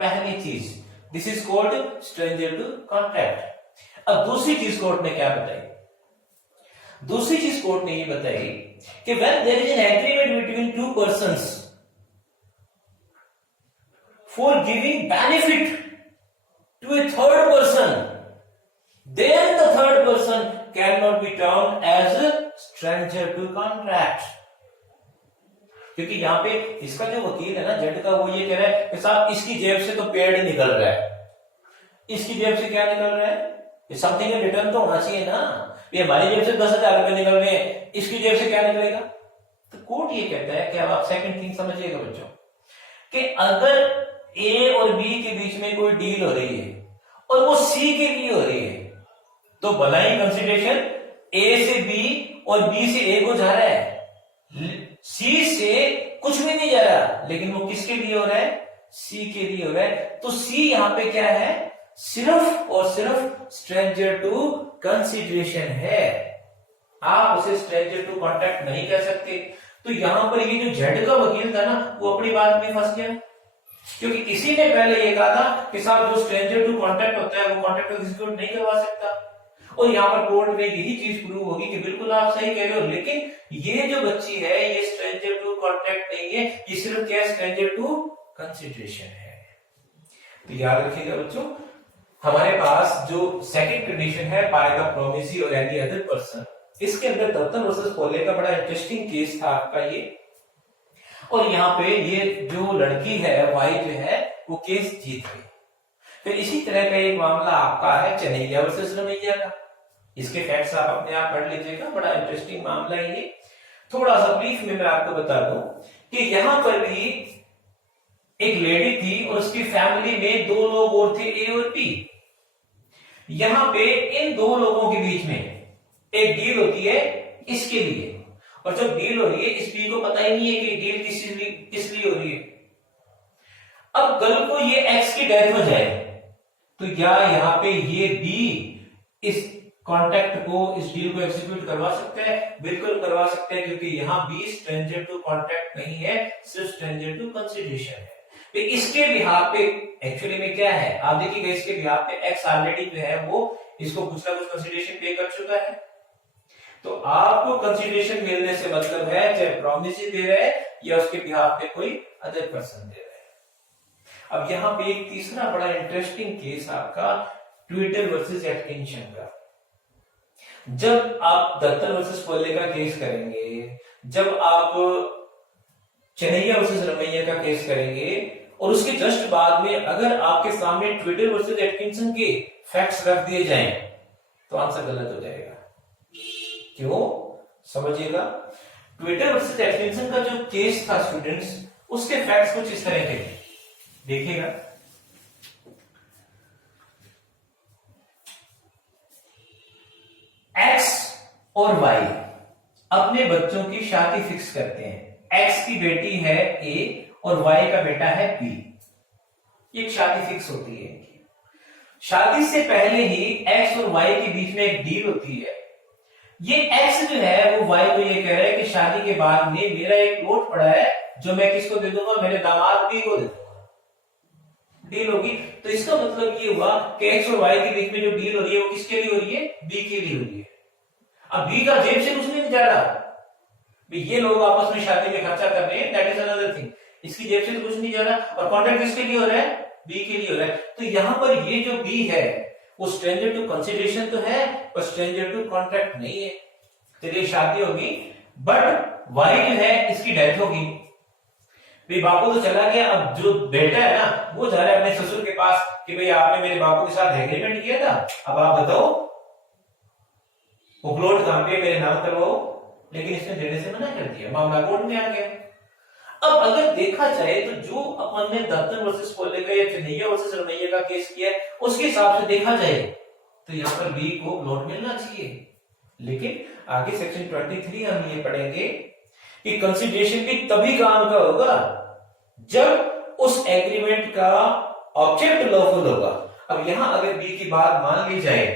पहली चीज, this is called stranger to contract. अब दूसरी चीज कोर्ट ने क्या बताई? दूसरी चीज कोर्ट ने ये बताई कि when there is an agreement between two persons for giving benefit to a third person, then the third person cannot be termed as a stranger to contract। क्योंकि यहाँ पे इसका जो वकील है ना जेड का, वो ये कह रहा है कि साहब इसकी जेब से तो पेड़ ही निकल रहा है, इसकी जेब से क्या निकल रहा है, ये समथिंग इन रिटर्न तो होना चाहिए ना, ये हमारी जेब से 10,000 रुपए निकल रहे हैं, इसकी जेब से क्या निकलेगा? तो कोर्ट ये कहता है कि अब आप सेकंड थिंग समझिएगा बच्चों, कि अगर ए और बी के बीच में कोई डील हो रही है और वो सी के लिए हो रही है, तो भलाई कंसिडरेशन ए से बी और बी से ए को जा रहा है, सी से कुछ भी नहीं जा रहा, लेकिन वो किसके लिए हो रहा है? सी के लिए हो रहा है। तो सी यहां पे क्या है? सिर्फ और सिर्फ स्ट्रेंजर टू कंसिडरेशन है, आप उसे स्ट्रेंजर टू कॉन्ट्रैक्ट नहीं कह सकते। तो यहां पर ये जो जेड का वकील था ना, वो अपनी बात में फंस गया, क्योंकि किसी ने पहले ये कहा था कि साहब जो स्ट्रेंजर टू कॉन्ट्रैक्ट होता है वो कॉन्ट्रैक्ट को एग्जीक्यूट नहीं करवा सकता, और यहाँ पर कोर्ट में यही चीज प्रूव होगी कि बिल्कुल आप सही कह रहे हो, लेकिन ये जो बच्ची है ये स्ट्रेंजर टू कॉन्ट्रैक्ट नहीं है, ये सिर्फ क्या है? स्ट्रेंजर टू कंसिडरेशन है। तो याद रखिएगा बच्चों, हमारे पास जो सेकंड कंडीशन है बाय द प्रोमिसी और एनी अदर पर्सन, इसके अंदर दत्तन वर्सेस पोले का बड़ा इंटरेस्टिंग केस था आपका ये, और यहाँ पे ये जो लड़की है वाई जो है वो केस जीत गई। फिर इसी तरह का एक मामला आपका है चन्नैया वर्सेस रमैया का, इसके फैक्ट्स आप अपने आप पढ़ लीजिएगा, बड़ा इंटरेस्टिंग मामला है ये। थोड़ा सा ब्रीफ में मैं आपको बता दूं कि यहां पर भी एक लेडी थी और उसकी फैमिली में दो लोग और थे, ए और बी। यहां पे इन दो लोगों के बीच में एक डील होती है इसके लिए, और जब डील हो रही है इस बी को पता ही नहीं है कि डील किस लिए हो रही है। अब कल को ये एक्स की डेथ हो जाए तो क्या यहाँ पे ये बी इस कॉन्ट्रैक्ट को, इस डील को एग्जीक्यूट करवा सकते हैं? बिल्कुल करवा सकते हैं, क्योंकि यहाँ बी स्ट्रेंजर टू कॉन्ट्रैक्ट नहीं है, सिर्फ स्ट्रेंजर टू कंसिडरेशन है। तो इसके बिहाफ पे एक्चुअली में क्या है, आप देखिएगा, इसके बिहाफ पे एक्स ऑलरेडी जो है वो इसको कुछ ना कुछ कंसिडरेशन पे कर चुका है, तो आपको कंसिडरेशन मिलने से मतलब है चाहे प्रॉमिस दे रहा है या उसके बिहाफ पे कोई अदर पर्सन दे रहा है। अब यहाँ पे एक तीसरा बड़ा इंटरेस्टिंग केस आपका ट्विटर वर्सेस एटकिंसन का। जब आप दत्तन वर्सेस पोले का केस करेंगे, जब आप चन्नैया वर्सेस रमैया का केस करेंगे, और उसके जस्ट बाद में अगर आपके सामने ट्विटर वर्सेस एटकिंसन के फैक्ट्स रख दिए जाएं तो आंसर गलत हो जाएगा। क्यों? समझिएगा। ट्विटर वर्सेस एटकिंसन का जो केस था स्टूडेंट्स, उसके फैक्ट्स कुछ इस तरह के देखिएगा। एक्स और वाई अपने बच्चों की शादी फिक्स करते हैं। एक्स की बेटी है ए और वाई का बेटा है बी। एक शादी फिक्स होती है। शादी से पहले ही एक्स और वाई के बीच में एक डील होती है। ये एक्स जो है वो वाई को ये कह रहा है कि शादी के बाद में मेरा एक प्लॉट पड़ा है जो मैं किसको दे दूंगा, मेरे दामाद बी को दे दूंगा। डील होगी। तो इसका मतलब ये हुआ कि एक्स और वाई के बीच में जो डील हो रही है वो किसके लिए हो रही है? बी के लिए हो रही है। अब बी का जेब से कुछ नहीं जा रहा, ये लोग आपस में शादी में खर्चा कर रहे हैं, दैट इज अनदर थिंग। इसकी जेब से तो कुछ नहीं जा रहा, और कॉन्ट्रैक्ट किसके लिए हो रहा है? बी के लिए हो रहा है। तो यहां पर ये जो बी है वो स्ट्रेंजर टू कंसिडरेशन तो है पर स्ट्रेंजर टू कॉन्ट्रैक्ट नहीं है। चलिए शादी होगी, बट वाई जो है इसकी डेथ होगी। भाई बापू तो चला गया, अब जो बेटा है ना वो जा रहा है अपने ससुर के पास कि भाई आपने मेरे बापू के साथ एग्रीमेंट किया था, अब आप बताओ उपलोड काम पे मेरे नाम करवाओ। लेकिन इसने देने से मना कर दिया, मामला कोर्ट में आ गया। अब अगर देखा जाए तो जो अपन ने दत्तन वर्सेस कोलेगा या चिन्हैया वर्सेस रमैया का केस किया है उसके हिसाब से देखा जाए तो यहाँ पर बी को प्लॉट मिलना चाहिए। लेकिन आगे सेक्शन 23 हम ये पढ़ेंगे कि कंसिडरेशन भी तभी काम का होगा जब उस एग्रीमेंट का ऑब्जेक्ट लॉफुल होगा। अब यहां अगर बी की बात मान ली जाए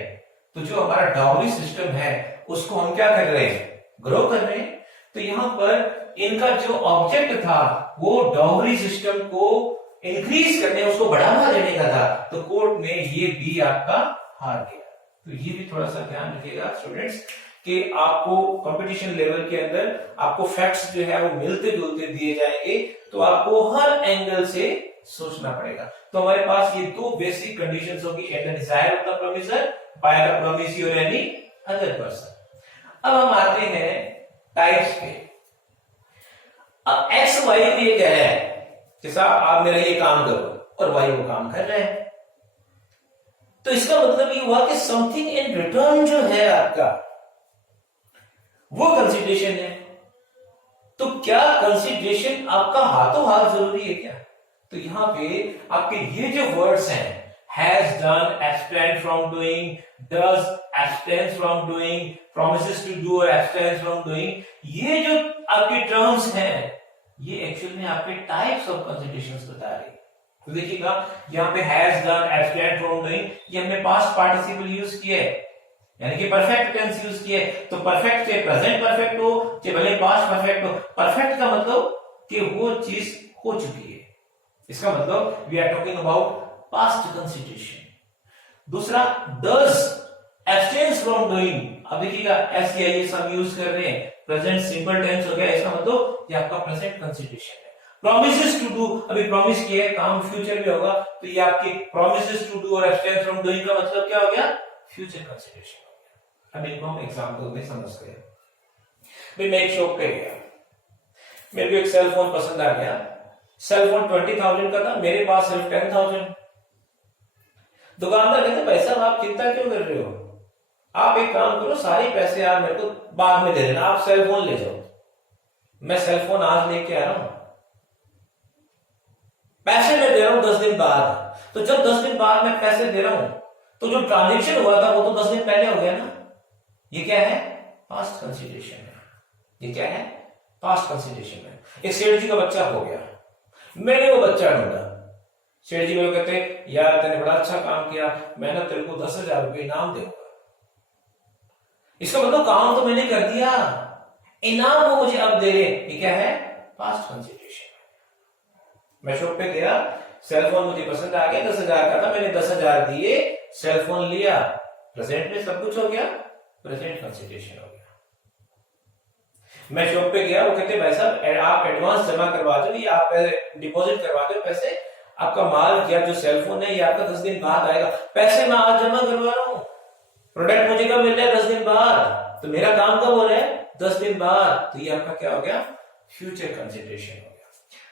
तो जो हमारा डाउरी सिस्टम है उसको हम क्या कर रहे हैं? ग्रो कर रहे हैं। तो यहां पर इनका जो ऑब्जेक्ट था वो डाउरी सिस्टम को इंक्रीज करने, उसको बढ़ावा देने का था। तो कोर्ट में ये बी आपका हार गया। तो ये भी थोड़ा सा ध्यान रखिएगा स्टूडेंट्स कि आपको कंपटीशन लेवल के अंदर आपको फैक्ट्स जो है वो मिलते जुलते दिए जाएंगे, तो आपको हर एंगल से सोचना पड़ेगा। तो हमारे पास ये दो बेसिक कंडीशंस होगी, eight the desire of the promisor, by the promisee और एनी अदर पर्सन। अब हम आते हैं टाइप्स पे। अब एक्स वाई को ये कह रहा है कि साहब आप मेरा ये काम करो, और वाई वो काम कर रहे हैं। तो इसका मतलब ये हुआ कि समथिंग इन रिटर्न जो है आपका वो कंसिडरेशन है। तो क्या कंसिडरेशन आपका हाथों हाथ जरूरी है क्या? तो यहां पे आपके ये जो वर्ड्स हैं, has done, abstain from doing, does, abstains from doing, promises to do और एब्सटेन्स फ्रॉम डूइंग, ये जो आपके टर्म्स हैं ये एक्चुअल में आपके टाइप्स ऑफ कंसिडरेशंस बता रही है। तो देखिएगा यहां पे has done, abstain from doing, ये हमने पास्ट पार्टिसिपल यूज किया है, यानी कि परफेक्ट टेंस यूज किया है। तो परफेक्ट चाहे प्रेजेंट परफेक्ट हो चाहे भले पास्ट परफेक्ट हो, परफेक्ट का मतलब कि वो चीज हो चुकी है। इसका मतलब we are talking about past consideration. दूसरा डज एब्सटेन्स फ्रॉम डूइंग, अब देखिएगा एस या ये सब यूज कर रहे हैं, प्रेजेंट सिंपल टेंस हो गया, इसका मतलब ये आपका प्रेजेंट कंसिडरेशन है। प्रॉमिसेस टू डू, अभी प्रॉमिस किया है काम फ्यूचर में होगा, तो ये आपकी प्रॉमिसेस टू डू और एब्सटेन्स फ्रॉम डूइंग का मतलब क्या हो गया? फ्यूचर कंसिडरेशन हो गया। अब इनको हम एग्जांपल में समझ गए। भाई मैं एक शॉप पे गया, मेरे को एक सेल फोन पसंद आ गया, सेल फोन 20,000 का था, मेरे पास सिर्फ 10,000। दुकानदार कहते भाई साहब आप चिंता क्यों कर रहे हो, आप एक काम करो सारे पैसे आप मेरे को बाद में दे देना, आप सेल फोन ले जाओ। मैं सेल फोन आज लेके आ रहा हूं, पैसे मैं दे रहा हूं 10 दिन बाद। तो जब 10 दिन बाद मैं पैसे दे रहा हूं तो जो ट्रांजेक्शन हुआ था वो तो 10 दिन पहले हो गया ना। ये क्या है? पास्ट कंसिडरेशन है। ये क्या है? पास्ट कंसिडरेशन है। एक सेठ जी का बच्चा हो गया, मैंने वो बच्चा ढूंढा, सेठ जी मेरे कहते यार तूने बड़ा अच्छा काम किया, मैं ना तेरे को 10,000 रुपये इनाम दूंगा। इसका मतलब काम तो मैंने कर दिया, इनाम वो मुझे अब दे रहे। ये क्या है? Past consideration. मैं शॉप पे गया, सेल फोन मुझे पसंद आ गया, 10,000 का था, मैंने 10,000 दिए, सेल फोन लिया, प्रेजेंट में सब कुछ हो गया, प्रेजेंट कंसिडरेशन हो गया। मैं शॉप पे गया, वो कहते भाई साहब आप एडवांस जमा करवा दो, ये आप डिपॉजिट करवा दो पैसे, आपका माल या जो सेल फोन है ये आपका 10 दिन बाद आएगा। पैसे मैं आज जमा करवा रहा हूं, प्रोडक्ट मुझे कब मिल रहा है? 10 दिन बाद। तो मेरा काम कब हो रहा है? 10 दिन बाद। तो ये आपका क्या हो गया? फ्यूचर कंसिडरेशन हो गया।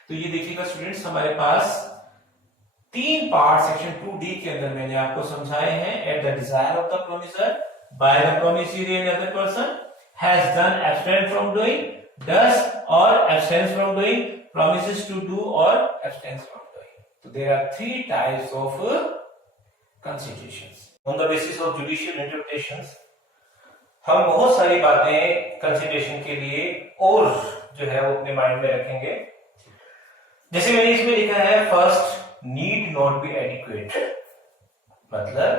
तो ये देखिएगा स्टूडेंट्स, हमारे पास तीन पार्ट सेक्शन 2D के अंदर मैंने आपको समझाए हैं। At the desire of the promisor by the promissory and other person has done abstain from doing, does और abstains from doing, promises to do और abstains from doing. So there are three types of considerations. On the basis of judicial interpretations, हम बहुत सारी बातें consideration के लिए और जो है वो अपने माइंड में रखेंगे। जैसे मैंने इसमें लिखा है, first need not be adequate, मतलब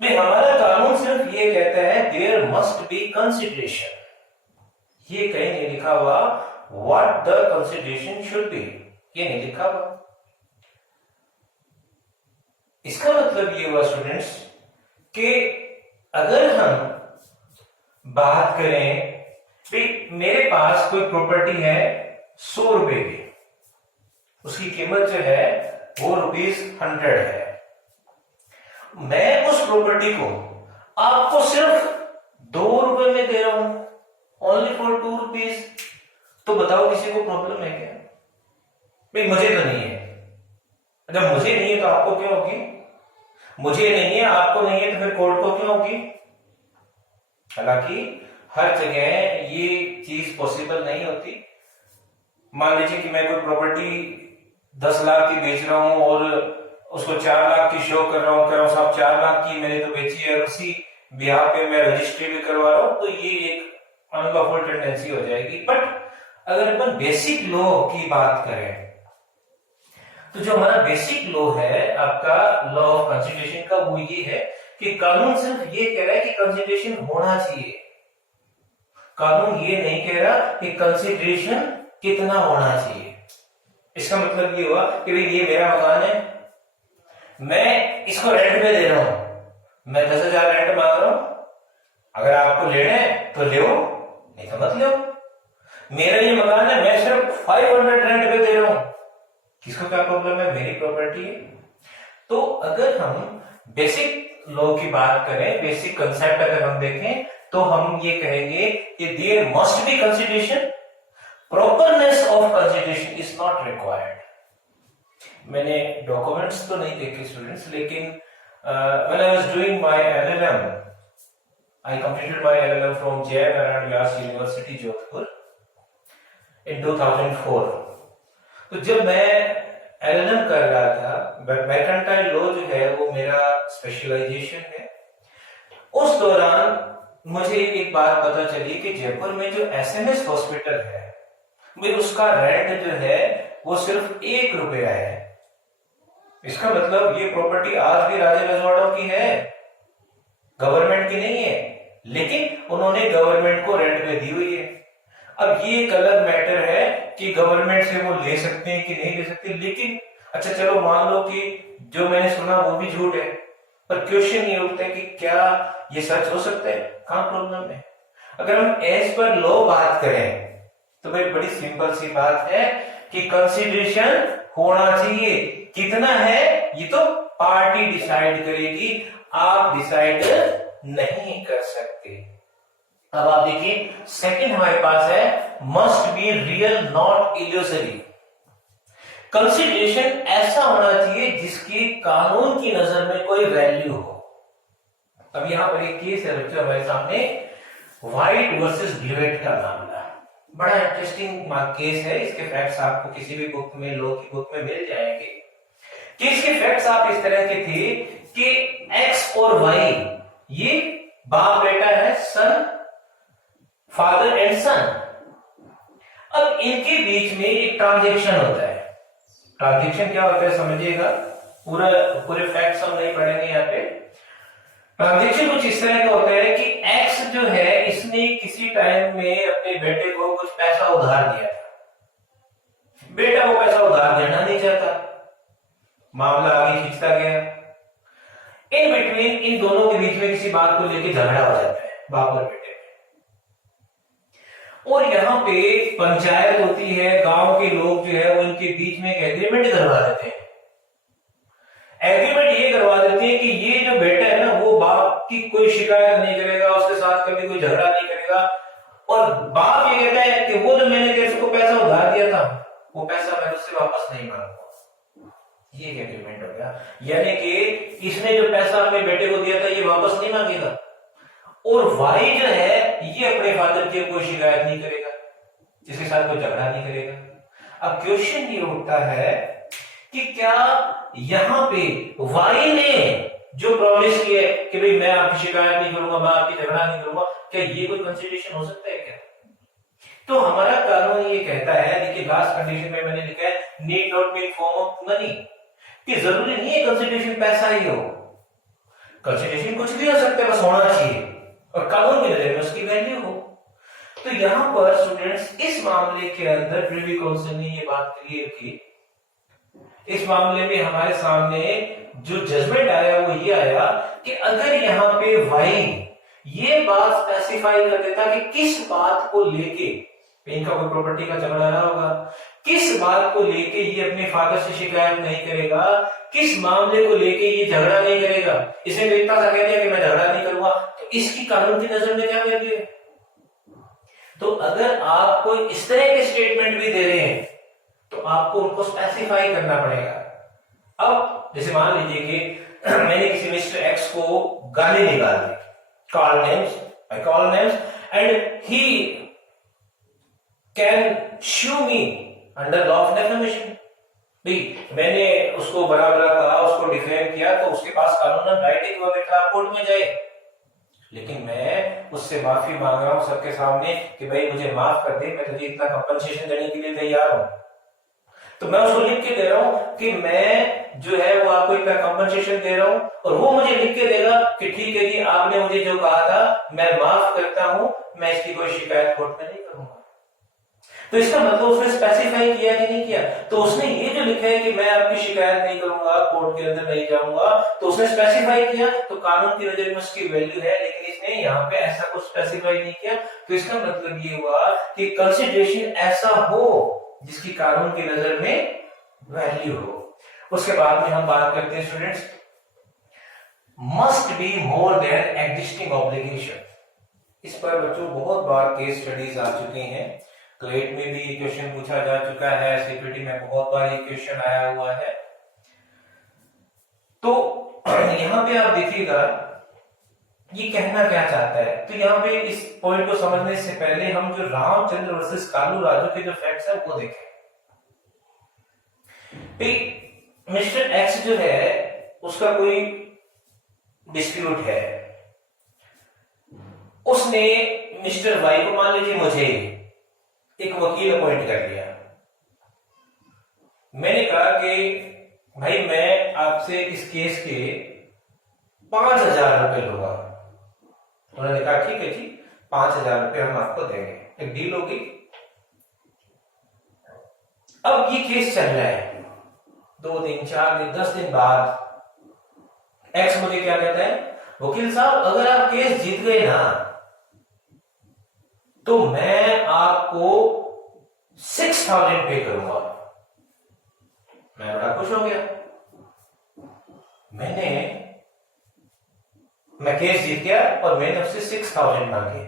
हमारा कानून सिर्फ ये कहता है देयर मस्ट बी कंसिडरेशन, ये कहीं नहीं लिखा हुआ what the consideration should be, ये नहीं लिखा हुआ। इसका मतलब ये हुआ स्टूडेंट्स कि अगर हम बात करें कि मेरे पास कोई प्रॉपर्टी है 100 रुपए की, उसकी कीमत जो है वो ₹100 है, मैं उस प्रॉपर्टी को आपको सिर्फ 2 रुपए में दे रहा हूं, ओनली फॉर 2 रुपीज, तो बताओ किसी को प्रॉब्लम है क्या? भाई मुझे तो नहीं है, जब मुझे नहीं है तो आपको क्यों होगी? मुझे नहीं है, आपको नहीं है, तो फिर कोर्ट को क्यों होगी? हालांकि हर जगह ये चीज पॉसिबल नहीं होती। मान लीजिए कि मैं कोई प्रॉपर्टी 10 लाख की बेच रहा हूं और उसको 4 लाख की शो कर रहा हूं, साहब 4 लाख की मैंने तो बेची है, और उसी ब्याह पे मैं रजिस्ट्री भी करवा रहा हूं, तो ये एक अनलॉफुल टेंडेंसी हो जाएगी। बट अगर अपन बेसिक लॉ की बात करें तो जो हमारा बेसिक लॉ है आपका लॉ ऑफ कंसिडरेशन का, वो ये है कि कानून सिर्फ ये कह रहा है कि कंसिडरेशन होना चाहिए, कानून ये नहीं कह रहा कि कंसिडरेशन कितना होना चाहिए। इसका मतलब ये हुआ कि भाई ये मेरा मकान है, मैं इसको रेंट पे दे रहा हूं, मैं 10,000 रेंट मांग रहा हूं, अगर आपको लेना है तो ले, नहीं तो मत लो। मेरा ये मकान है, मैं सिर्फ 500 रेंट पे दे रहा हूं, किसको क्या प्रॉब्लम है? मेरी प्रॉपर्टी है। तो अगर हम बेसिक लॉ की बात करें, बेसिक कंसेप्ट अगर हम देखें, तो हम ये कहेंगे कि there must be consideration, properness of consideration is not required. मैंने डॉक्यूमेंट्स तो नहीं देखे स्टूडेंट्स, लेकिन when I was doing my LLM, I completed my LLM from Jaya Narayana Vyas University, Jodhpur in 2004। तो जब मैं LLM कर रहा था, मर्केंटाइल लॉ जो है वो मेरा स्पेशलाइजेशन है, उस दौरान मुझे एक बात पता चली कि जयपुर में जो एसएमएस हॉस्पिटल है, में उसका रेंट जो है वो सिर्फ 1 रुपया है। इसका मतलब ये प्रॉपर्टी आज भी राजे रजवाड़ों की है, गवर्नमेंट की नहीं है, लेकिन उन्होंने गवर्नमेंट को रेंट पे दी हुई है। अब ये एक अलग मैटर है कि गवर्नमेंट से वो ले सकते हैं कि नहीं ले सकते, लेकिन अच्छा चलो मान लो कि जो मैंने सुना वो भी झूठ है, पर क्वेश्चन ये उठता है कि क्या ये सच हो सकता है? कहां प्रॉब्लम है? अगर हम एज पर लॉ बात करें तो भाई बड़ी सिंपल सी बात है कि कंसिडरेशन होना चाहिए। कितना है ये तो पार्टी डिसाइड करेगी, आप डिसाइड नहीं कर सकते। अब आप देखिए सेकंड हमारे पास है must be real not illusory. Consideration ऐसा होना चाहिए जिसकी कानून की नजर में कोई वैल्यू हो। अब यहां पर एक केस है बच्चों हमारे सामने, व्हाइट वर्सेस ग्लेवेट का मामला। बड़ा इंटरेस्टिंग केस है, इसके फैक्ट्स आपको किसी भी बुक में, लॉ की बुक में मिल जाएंगे। केस के फैक्ट्स आप इस तरह के थे कि एक्स और वाई ये बाप बेटा है, सन, फादर एंड सन। अब इनके बीच में एक ट्रांजैक्शन होता है। ट्रांजैक्शन क्या होता है समझिएगा, पूरे फैक्ट्स हम नहीं पढ़ेंगे यहाँ पे। ट्रांजैक्शन कुछ इस तरह का होता है कि एक्स जो है इसने किसी टाइम में अपने बेटे को कुछ पैसा उधार दिया था, बेटा वो पैसा उधार देना नहीं चाहता, मामला आगे खींचता गया। इन बिटवीन इन दोनों के बीच में किसी बात को लेकर झगड़ा हो जाता है बाप और बेटे में, और यहाँ पे पंचायत होती है, गांव के लोग जो है वो इनके बीच में एक एग्रीमेंट करवा देते हैं। एग्रीमेंट ये करवा देते हैं कि ये जो बेटा है ना वो बाप की कोई शिकायत नहीं करेगा, उसके साथ कभी कोई झगड़ा नहीं करेगा, और बाप ये कहता है कि वो जो मैंने तेरे को पैसा उधार दिया था वो पैसा मैं उससे वापस नहीं मांगूंगा। ये क्या एग्रीमेंट हो गया? यानी कि इसने जो पैसा अपने बेटे को दिया था ये वापस नहीं मांगेगा, और वाई जो है ये अपने फादर की कोई शिकायत नहीं करेगा, इसके साथ कोई झगड़ा नहीं करेगा। अब क्वेश्चन ये उठता है कि क्या यहां पे वाई ने जो प्रॉमिस की है कि भाई मैं आपकी शिकायत नहीं करूंगा, मैं आपकी झगड़ा नहीं करूंगा, क्या ये कोई कंसिडरेशन हो सकता है क्या? तो हमारा कानून ये कहता है, देखिए लास्ट कंडीशन में मैंने लिखा है need not be in form of money, कि जरूरी नहीं है कंसिडरेशन पैसा ही हो, कंसिडरेशन कुछ भी हो सकता है, बस होना चाहिए और कानून की नजर में उसकी वैल्यू हो। तो यहां पर स्टूडेंट्स इस मामले के अंदर प्रिवी काउंसिल ने ये बात क्लियर की। इस मामले में हमारे सामने जो जजमेंट आया वो ये आया कि अगर यहां पे वाई ये बात स्पेसिफाई कर देता कि किस बात को लेके इनका कोई प्रॉपर्टी का झगड़ा रहा होगा, किस बात को लेके ये अपने फादर से शिकायत नहीं करेगा, किस मामले को लेके ये झगड़ा नहीं करेगा, इसने तो इतना सा कह दिया कि मैं झगड़ा नहीं करूंगा, तो इसकी कानून की नजर में क्या वैल्यू है? तो अगर आप कोई इस तरह के स्टेटमेंट भी दे रहे हैं तो आपको उनको स्पेसिफाई करना पड़ेगा। अब जैसे मान लीजिए कि मैंने किसी मिस्टर एक्स को गाली निकाल दी, call names, I call names and he can sue me under law of defamation। भाई मैंने उसको बड़ा बड़ा कहा, उसको डिफेम किया, तो उसके पास कानूनन राइट है कि वो बेटा कोर्ट में जाए, लेकिन मैं उससे माफी मांग रहा हूं सबके सामने कि भाई मुझे माफ कर दे, मैं तुझे इतना कंपनसेशन देने के लिए तैयार हूं। तो मैं उसको लिख के दे रहा हूं कि मैं जो है वो आपको इतना कंपनसेशन दे रहा हूं, और वो मुझे लिख के देगा कि ठीक है जी आपने मुझे जो कहा था मैं माफ करता हूं, मैं इसकी कोई शिकायत कोर्ट में नहीं करूंगा। तो इसका मतलब उसने स्पेसिफाई किया कि नहीं किया? तो उसने ये जो लिखा है कि मैं आपकी शिकायत नहीं करूंगा, कोर्ट के अंदर नहीं जाऊंगा, तो उसने स्पेसिफाई किया, तो कानून की नजर में उसकी वैल्यू है, लेकिन इसने यहाँ पे ऐसा कुछ स्पेसिफाई नहीं किया। तो इसका मतलब ये हुआ कि कंसिडरेशन ऐसा हो जिसकी कानून की नजर में वैल्यू हो। उसके बाद में हम बात करते हैं students, must be more than existing obligation. इस पर बच्चों बहुत बार केस स्टडीज आ चुके हैं, क्लेट में भी ये क्वेश्चन पूछा जा चुका है, सिक्योरिटी में बहुत बार ये क्वेश्चन आया हुआ है। तो यहां पे आप देखिएगा ये कहना क्या चाहता है। तो यहाँ पे इस पॉइंट को समझने से पहले हम जो रामचंद्र वर्सेस कालू राजू के जो फैक्ट्स है वो देखें। मिस्टर एक्स जो है उसका कोई डिस्प्यूट है, उसने मिस्टर वाई को, मान लीजिए मुझे, एक वकील अपॉइंट कर दिया। मैंने कहा कि भाई मैं आपसे इस केस के 5,000 रुपए लूंगा। उन्होंने कहा ठीक है जी 5,000 रुपए हम आपको देंगे, एक डील होगी। अब ये केस चल रहा है, 2 दिन 4 दिन 10 दिन बाद एक्स मुझे क्या कहता है, वकील साहब अगर आप केस जीत गए ना तो मैं आपको 6,000 पे करूंगा। मैं बड़ा खुश हो गया, मैं केस जीत गया और मैंने उससे 6,000 मांगे,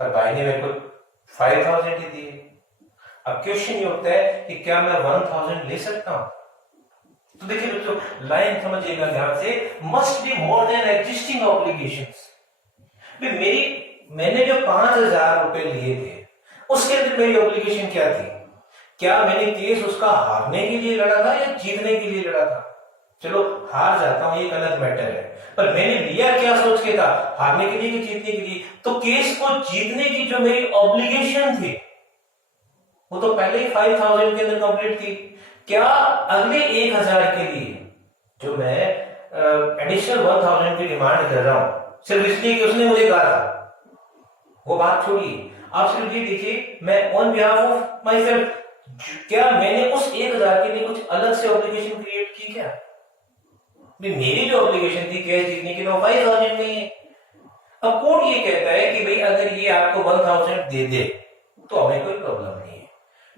पर भाई ने मेरे को 5,000 ही दिए। अब क्वेश्चन ये होता है कि क्या मैं 1,000 ले सकता हूं? तो देखिए बच्चों लाइन समझिएगा ध्यान से, must be more than existing obligations. मैंने जो 5,000 रुपए लिए थे उसके अंदर मेरी ऑब्लिगेशन क्या थी? क्या मैंने केस उसका हारने के लिए लड़ा था या जीतने के लिए लड़ा था? चलो हार जाता हूं ये गलत मैटर है, पर मैंने लिया क्या सोच के था, हारने के लिए कि जीतने के लिए? तो केस को जीतने की जो मेरी ऑब्लिगेशन थी वो तो पहले ही 5,000 के अंदर कंप्लीट थी। क्या अगले 1,000 के लिए जो मैं एडिशनल 1,000 की डिमांड कर रहा हूं सिर्फ इसलिए कि उसने मुझे कहा था, वो बात छोड़िए, आप सिर्फ ये देखिए मैं on behalf of my self, क्या मैंने उस 1,000 के लिए कुछ अलग से ऑब्लिगेशन क्रिएट की क्या? मेरी जो ऑब्लिगेशन थी केस जीतने की, तो 5,000 में है। अब कोर्ट ये कहता है कि भाई अगर ये आपको 1,000 दे दे तो हमें कोई प्रॉब्लम नहीं है,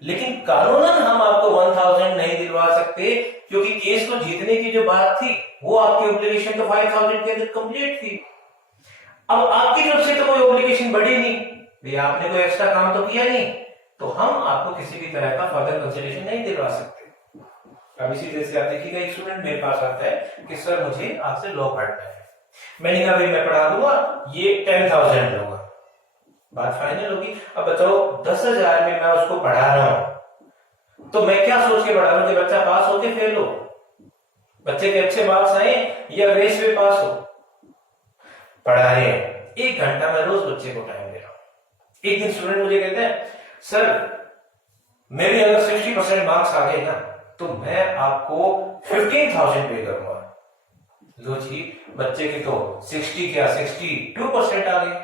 लेकिन कानूनन हम आपको 1,000 नहीं दिलवा सकते, क्योंकि केस को जीतने की जो बात थी वो आपकी ऑब्लिगेशन तो 5,000 के अंदर कंप्लीट थी। अब आपकी तरफ से तो कोई ऑब्लिगेशन बढ़ी नहीं, भैया आपने कोई एक्स्ट्रा काम तो किया नहीं, तो हम आपको किसी भी तरह का फर्दर कंसिडरेशन नहीं दिलवा सकते। अब इसी तरह से आप देखिएगा, एक स्टूडेंट मेरे पास आता है कि सर मुझे आपसे लॉ पढ़ना है। मैंने कहा भाई मैं पढ़ा दूंगा, ये 10,000 लूंगा, बात फाइनल होगी। अब बताओ 10,000 में मैं उसको पढ़ा रहा हूं, तो मैं क्या सोच के पढ़ा रहा हूं कि बच्चा पास हो के फेल हो, बच्चे के अच्छे मार्क्स आए या रेस में पास हो। पढ़ा रहे हैं 1 घंटा मैं रोज बच्चे को टाइम दे रहा हूं। एक दिन स्टूडेंट मुझे कहते हैं सर मेरे अगर 60% मार्क्स आ गए ना तो मैं आपको 15,000 पे करूंगा। लो जी, बच्चे के तो 60 क्या 62% आ गए।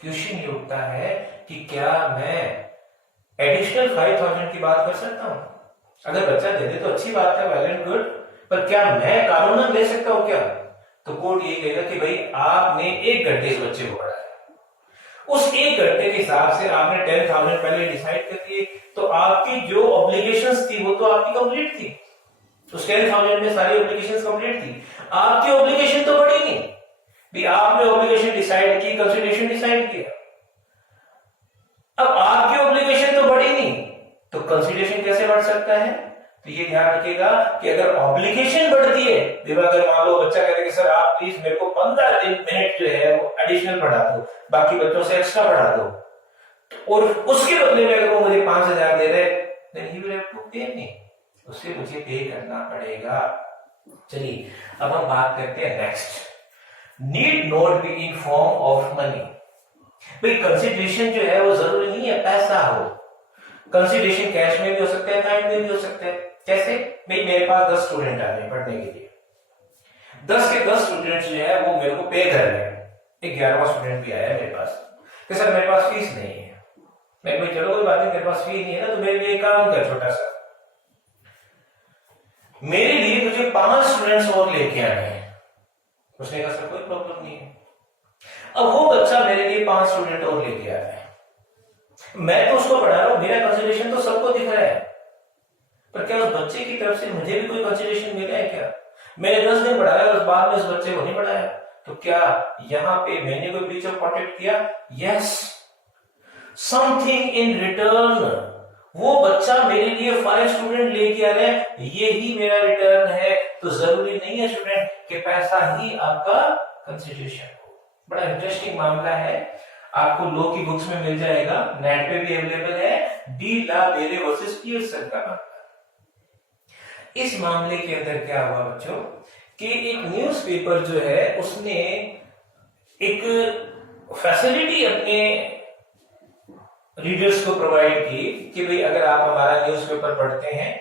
क्वेश्चन ये उठता है कि क्या मैं एडिशनल 5,000 की बात कर सकता हूं? अगर बच्चा दे दे तो अच्छी बात है, वेल एंड गुड, पर क्या मैं कानूनन ले सकता हूं क्या? तो कोर्ट ये कहेगा कि भाई आपने 1 घंटे इस बच्चे को पढ़ाया, उस 1 घंटे के हिसाब से आपने 10,000 पहले डिसाइड कर दिए, तो आपकी जो ऑब्लिगेशंस थी वो तो आपकी कंप्लीट थी, उस 10,000 में सारी ऑब्लिगेशंस कंप्लीट थी। आपकी ऑब्लिगेशन तो बढ़ी नहीं, भी आपने ऑब्लिगेशन डिसाइड की, कंसिडरेशन डिसाइड किया। अब आपकी ऑब्लिगेशन तो बढ़ी नहीं तो कंसिडरेशन कैसे बढ़ सकता है? तो ये ध्यान रखिएगा कि अगर ऑब्लिगेशन बढ़ती है, अगर मान लो बच्चा कहते कि सर आप प्लीज मेरे को 15 मिनट जो है वो एडिशनल पढ़ा दो, बाकी बच्चों से एक्स्ट्रा पढ़ा दो, और उसके बदले में अगर वो मुझे 5,000 दे रहे, then he will have to pay me, उसे मुझे पे करना पड़ेगा। चलिए अब हम बात करते हैं next, need not be in form of money. भाई कंसिडरेशन जो है वो जरूरी नहीं है पैसा हो, कंसिडरेशन कैश में भी हो सकता है, काइंड में भी हो सकता है। कैसे? भाई मेरे पास 10 स्टूडेंट आ रहे हैं पढ़ने के लिए, 10 के 10 स्टूडेंट जो है वो मेरे को पे कर रहे हैं। 11वां स्टूडेंट भी आया मेरे पास कि सर मेरे पास फीस नहीं है। मैं कोई चलो कोई बात नहीं, तेरे पास फीस नहीं है ना, तो मेरे लिए काम कर छोटा सा, मेरे लिए तुझे 5 स्टूडेंट्स और लेके आने हैं। उसने कहा सर कोई प्रॉब्लम नहीं है। अब वो बच्चा मेरे लिए 5 स्टूडेंट और लेके आ रहा है, मैं तो उसको पढ़ा रहा हूं, मेरा कंसिडरेशन तो सबको दिख रहा है, पर क्या उस बच्चे की तरफ से मुझे भी कोई कंसिडरेशन मिला है क्या? मैंने 10 दिन पढ़ाया और उस बाद में उस बच्चे को नहीं पढ़ाया, तो क्या यहां पे मैंने कोई ब्रीच ऑफ कॉन्ट्रैक्ट किया? Yes, something in return. वो बच्चा मेरे लिए 5 स्टूडेंट लेके आ रहे हैं, ये ही मेरा रिटर्न है, तो जरूरी नहीं है स्टूडेंट कि पैसा ही आपका कंसिडरेशन हो। बड़ा इंटरेस्टिंग मामला है, आपको लॉ की बुक्स में मिल जाएगा, नेट पे भी अवेलेबल है, डी ला बेले वर्सेस पियर्सन का मामला। इस मामले के अंदर क्या हुआ बच्चों कि एक न्यूज़पेपर जो है उसने एक फैसिलिटी अपने रीडर्स को प्रोवाइड की कि भाई अगर आप हमारा न्यूज़पेपर पढ़ते हैं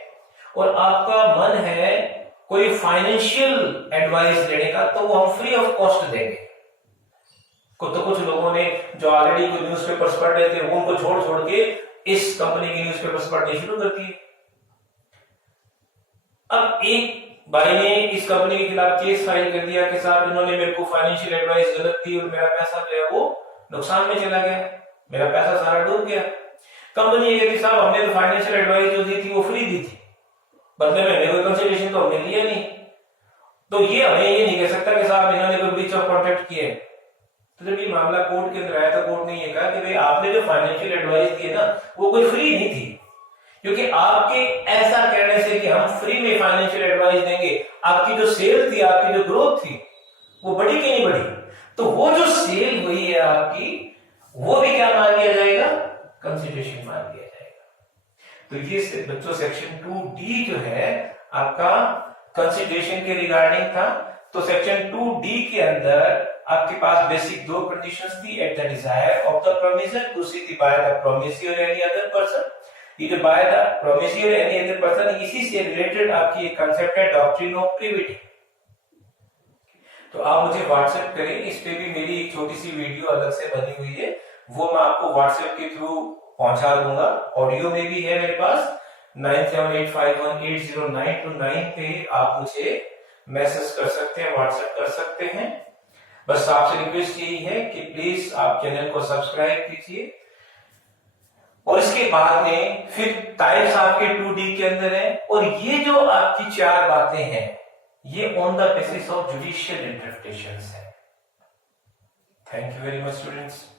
और आपका मन है कोई फाइनेंशियल एडवाइस लेने का, तो वो हम फ्री ऑफ कॉस्ट देंगे। तो कुछ लोगों ने जो ऑलरेडी कोई न्यूज़पेपर्स पढ़ रहे थे वो उनको छोड़ के इस कंपनी के न्यूज़पेपर्स पढ़ने शुरू कर दिए। अब एक भाई ने इस कंपनी के खिलाफ केस फाइल कर दिया कि साहब इन्होंने मेरे को फाइनेंशियल एडवाइस गलत दी और मेरा पैसा जो है वो नुकसान में चला गया, मेरा पैसा सारा डूब गया। कंपनी ये कहती साहब हमने तो फाइनेंशियल एडवाइस जो दी थी वो फ्री दी थी, बदले में कोई कंसिडरेशन तो हमने लिया नहीं, तो ये हमें ये नहीं कह सकता कि साहब इन्होंने कोई ब्रीच ऑफ कॉन्ट्रैक्ट किया है। तो जब ये मामला कोर्ट के अंदर आया तो कोर्ट ने ये कहा कि भाई आपने जो फाइनेंशियल एडवाइस दी है ना वो कोई फ्री नहीं थी, क्योंकि आपके ऐसा कहने से कि हम फ्री में फाइनेंशियल एडवाइस देंगे, आपकी जो सेल थी, आपकी जो ग्रोथ थी वो बढ़ी कि नहीं बढ़ी? तो वो जो सेल हुई है आपकी वो भी क्या मान लिया जाएगा? कंसिडरेशन मान लिया जाएगा। तो ये बच्चों सेक्शन 2D जो है आपका कंसिडरेशन के रिगार्डिंग था। तो सेक्शन 2D के अंदर आपके पास बेसिक 2 कंडीशंस थी, eight the desire of the promisor, दूसरी थी बाय द प्रोमिसी और एनी अदर पर्सन। ये जो बाय द प्रोमिसी और एनी अदर पर्सन, इसी से रिलेटेड आपकी एक कांसेप्ट है डॉक्ट्रिन ऑफ प्रीविटी। तो आप मुझे व्हाट्सएप करें, इस पे भी मेरी एक छोटी सी वीडियो अलग से बनी हुई है, वो मैं आपको व्हाट्सएप के थ्रू पहुंचा दूंगा। ऑडियो में भी है मेरे पास, 9785180929 पे आप मुझे मैसेज कर सकते हैं, व्हाट्सएप कर सकते हैं। बस आपसे रिक्वेस्ट यही है कि प्लीज आप चैनल को सब्सक्राइब कीजिए। और इसके बाद में फिर टाइप्स आपके 2D के अंदर है, और ये जो आपकी 4 बातें हैं ये on the basis of judicial interpretations है। Thank you very much students.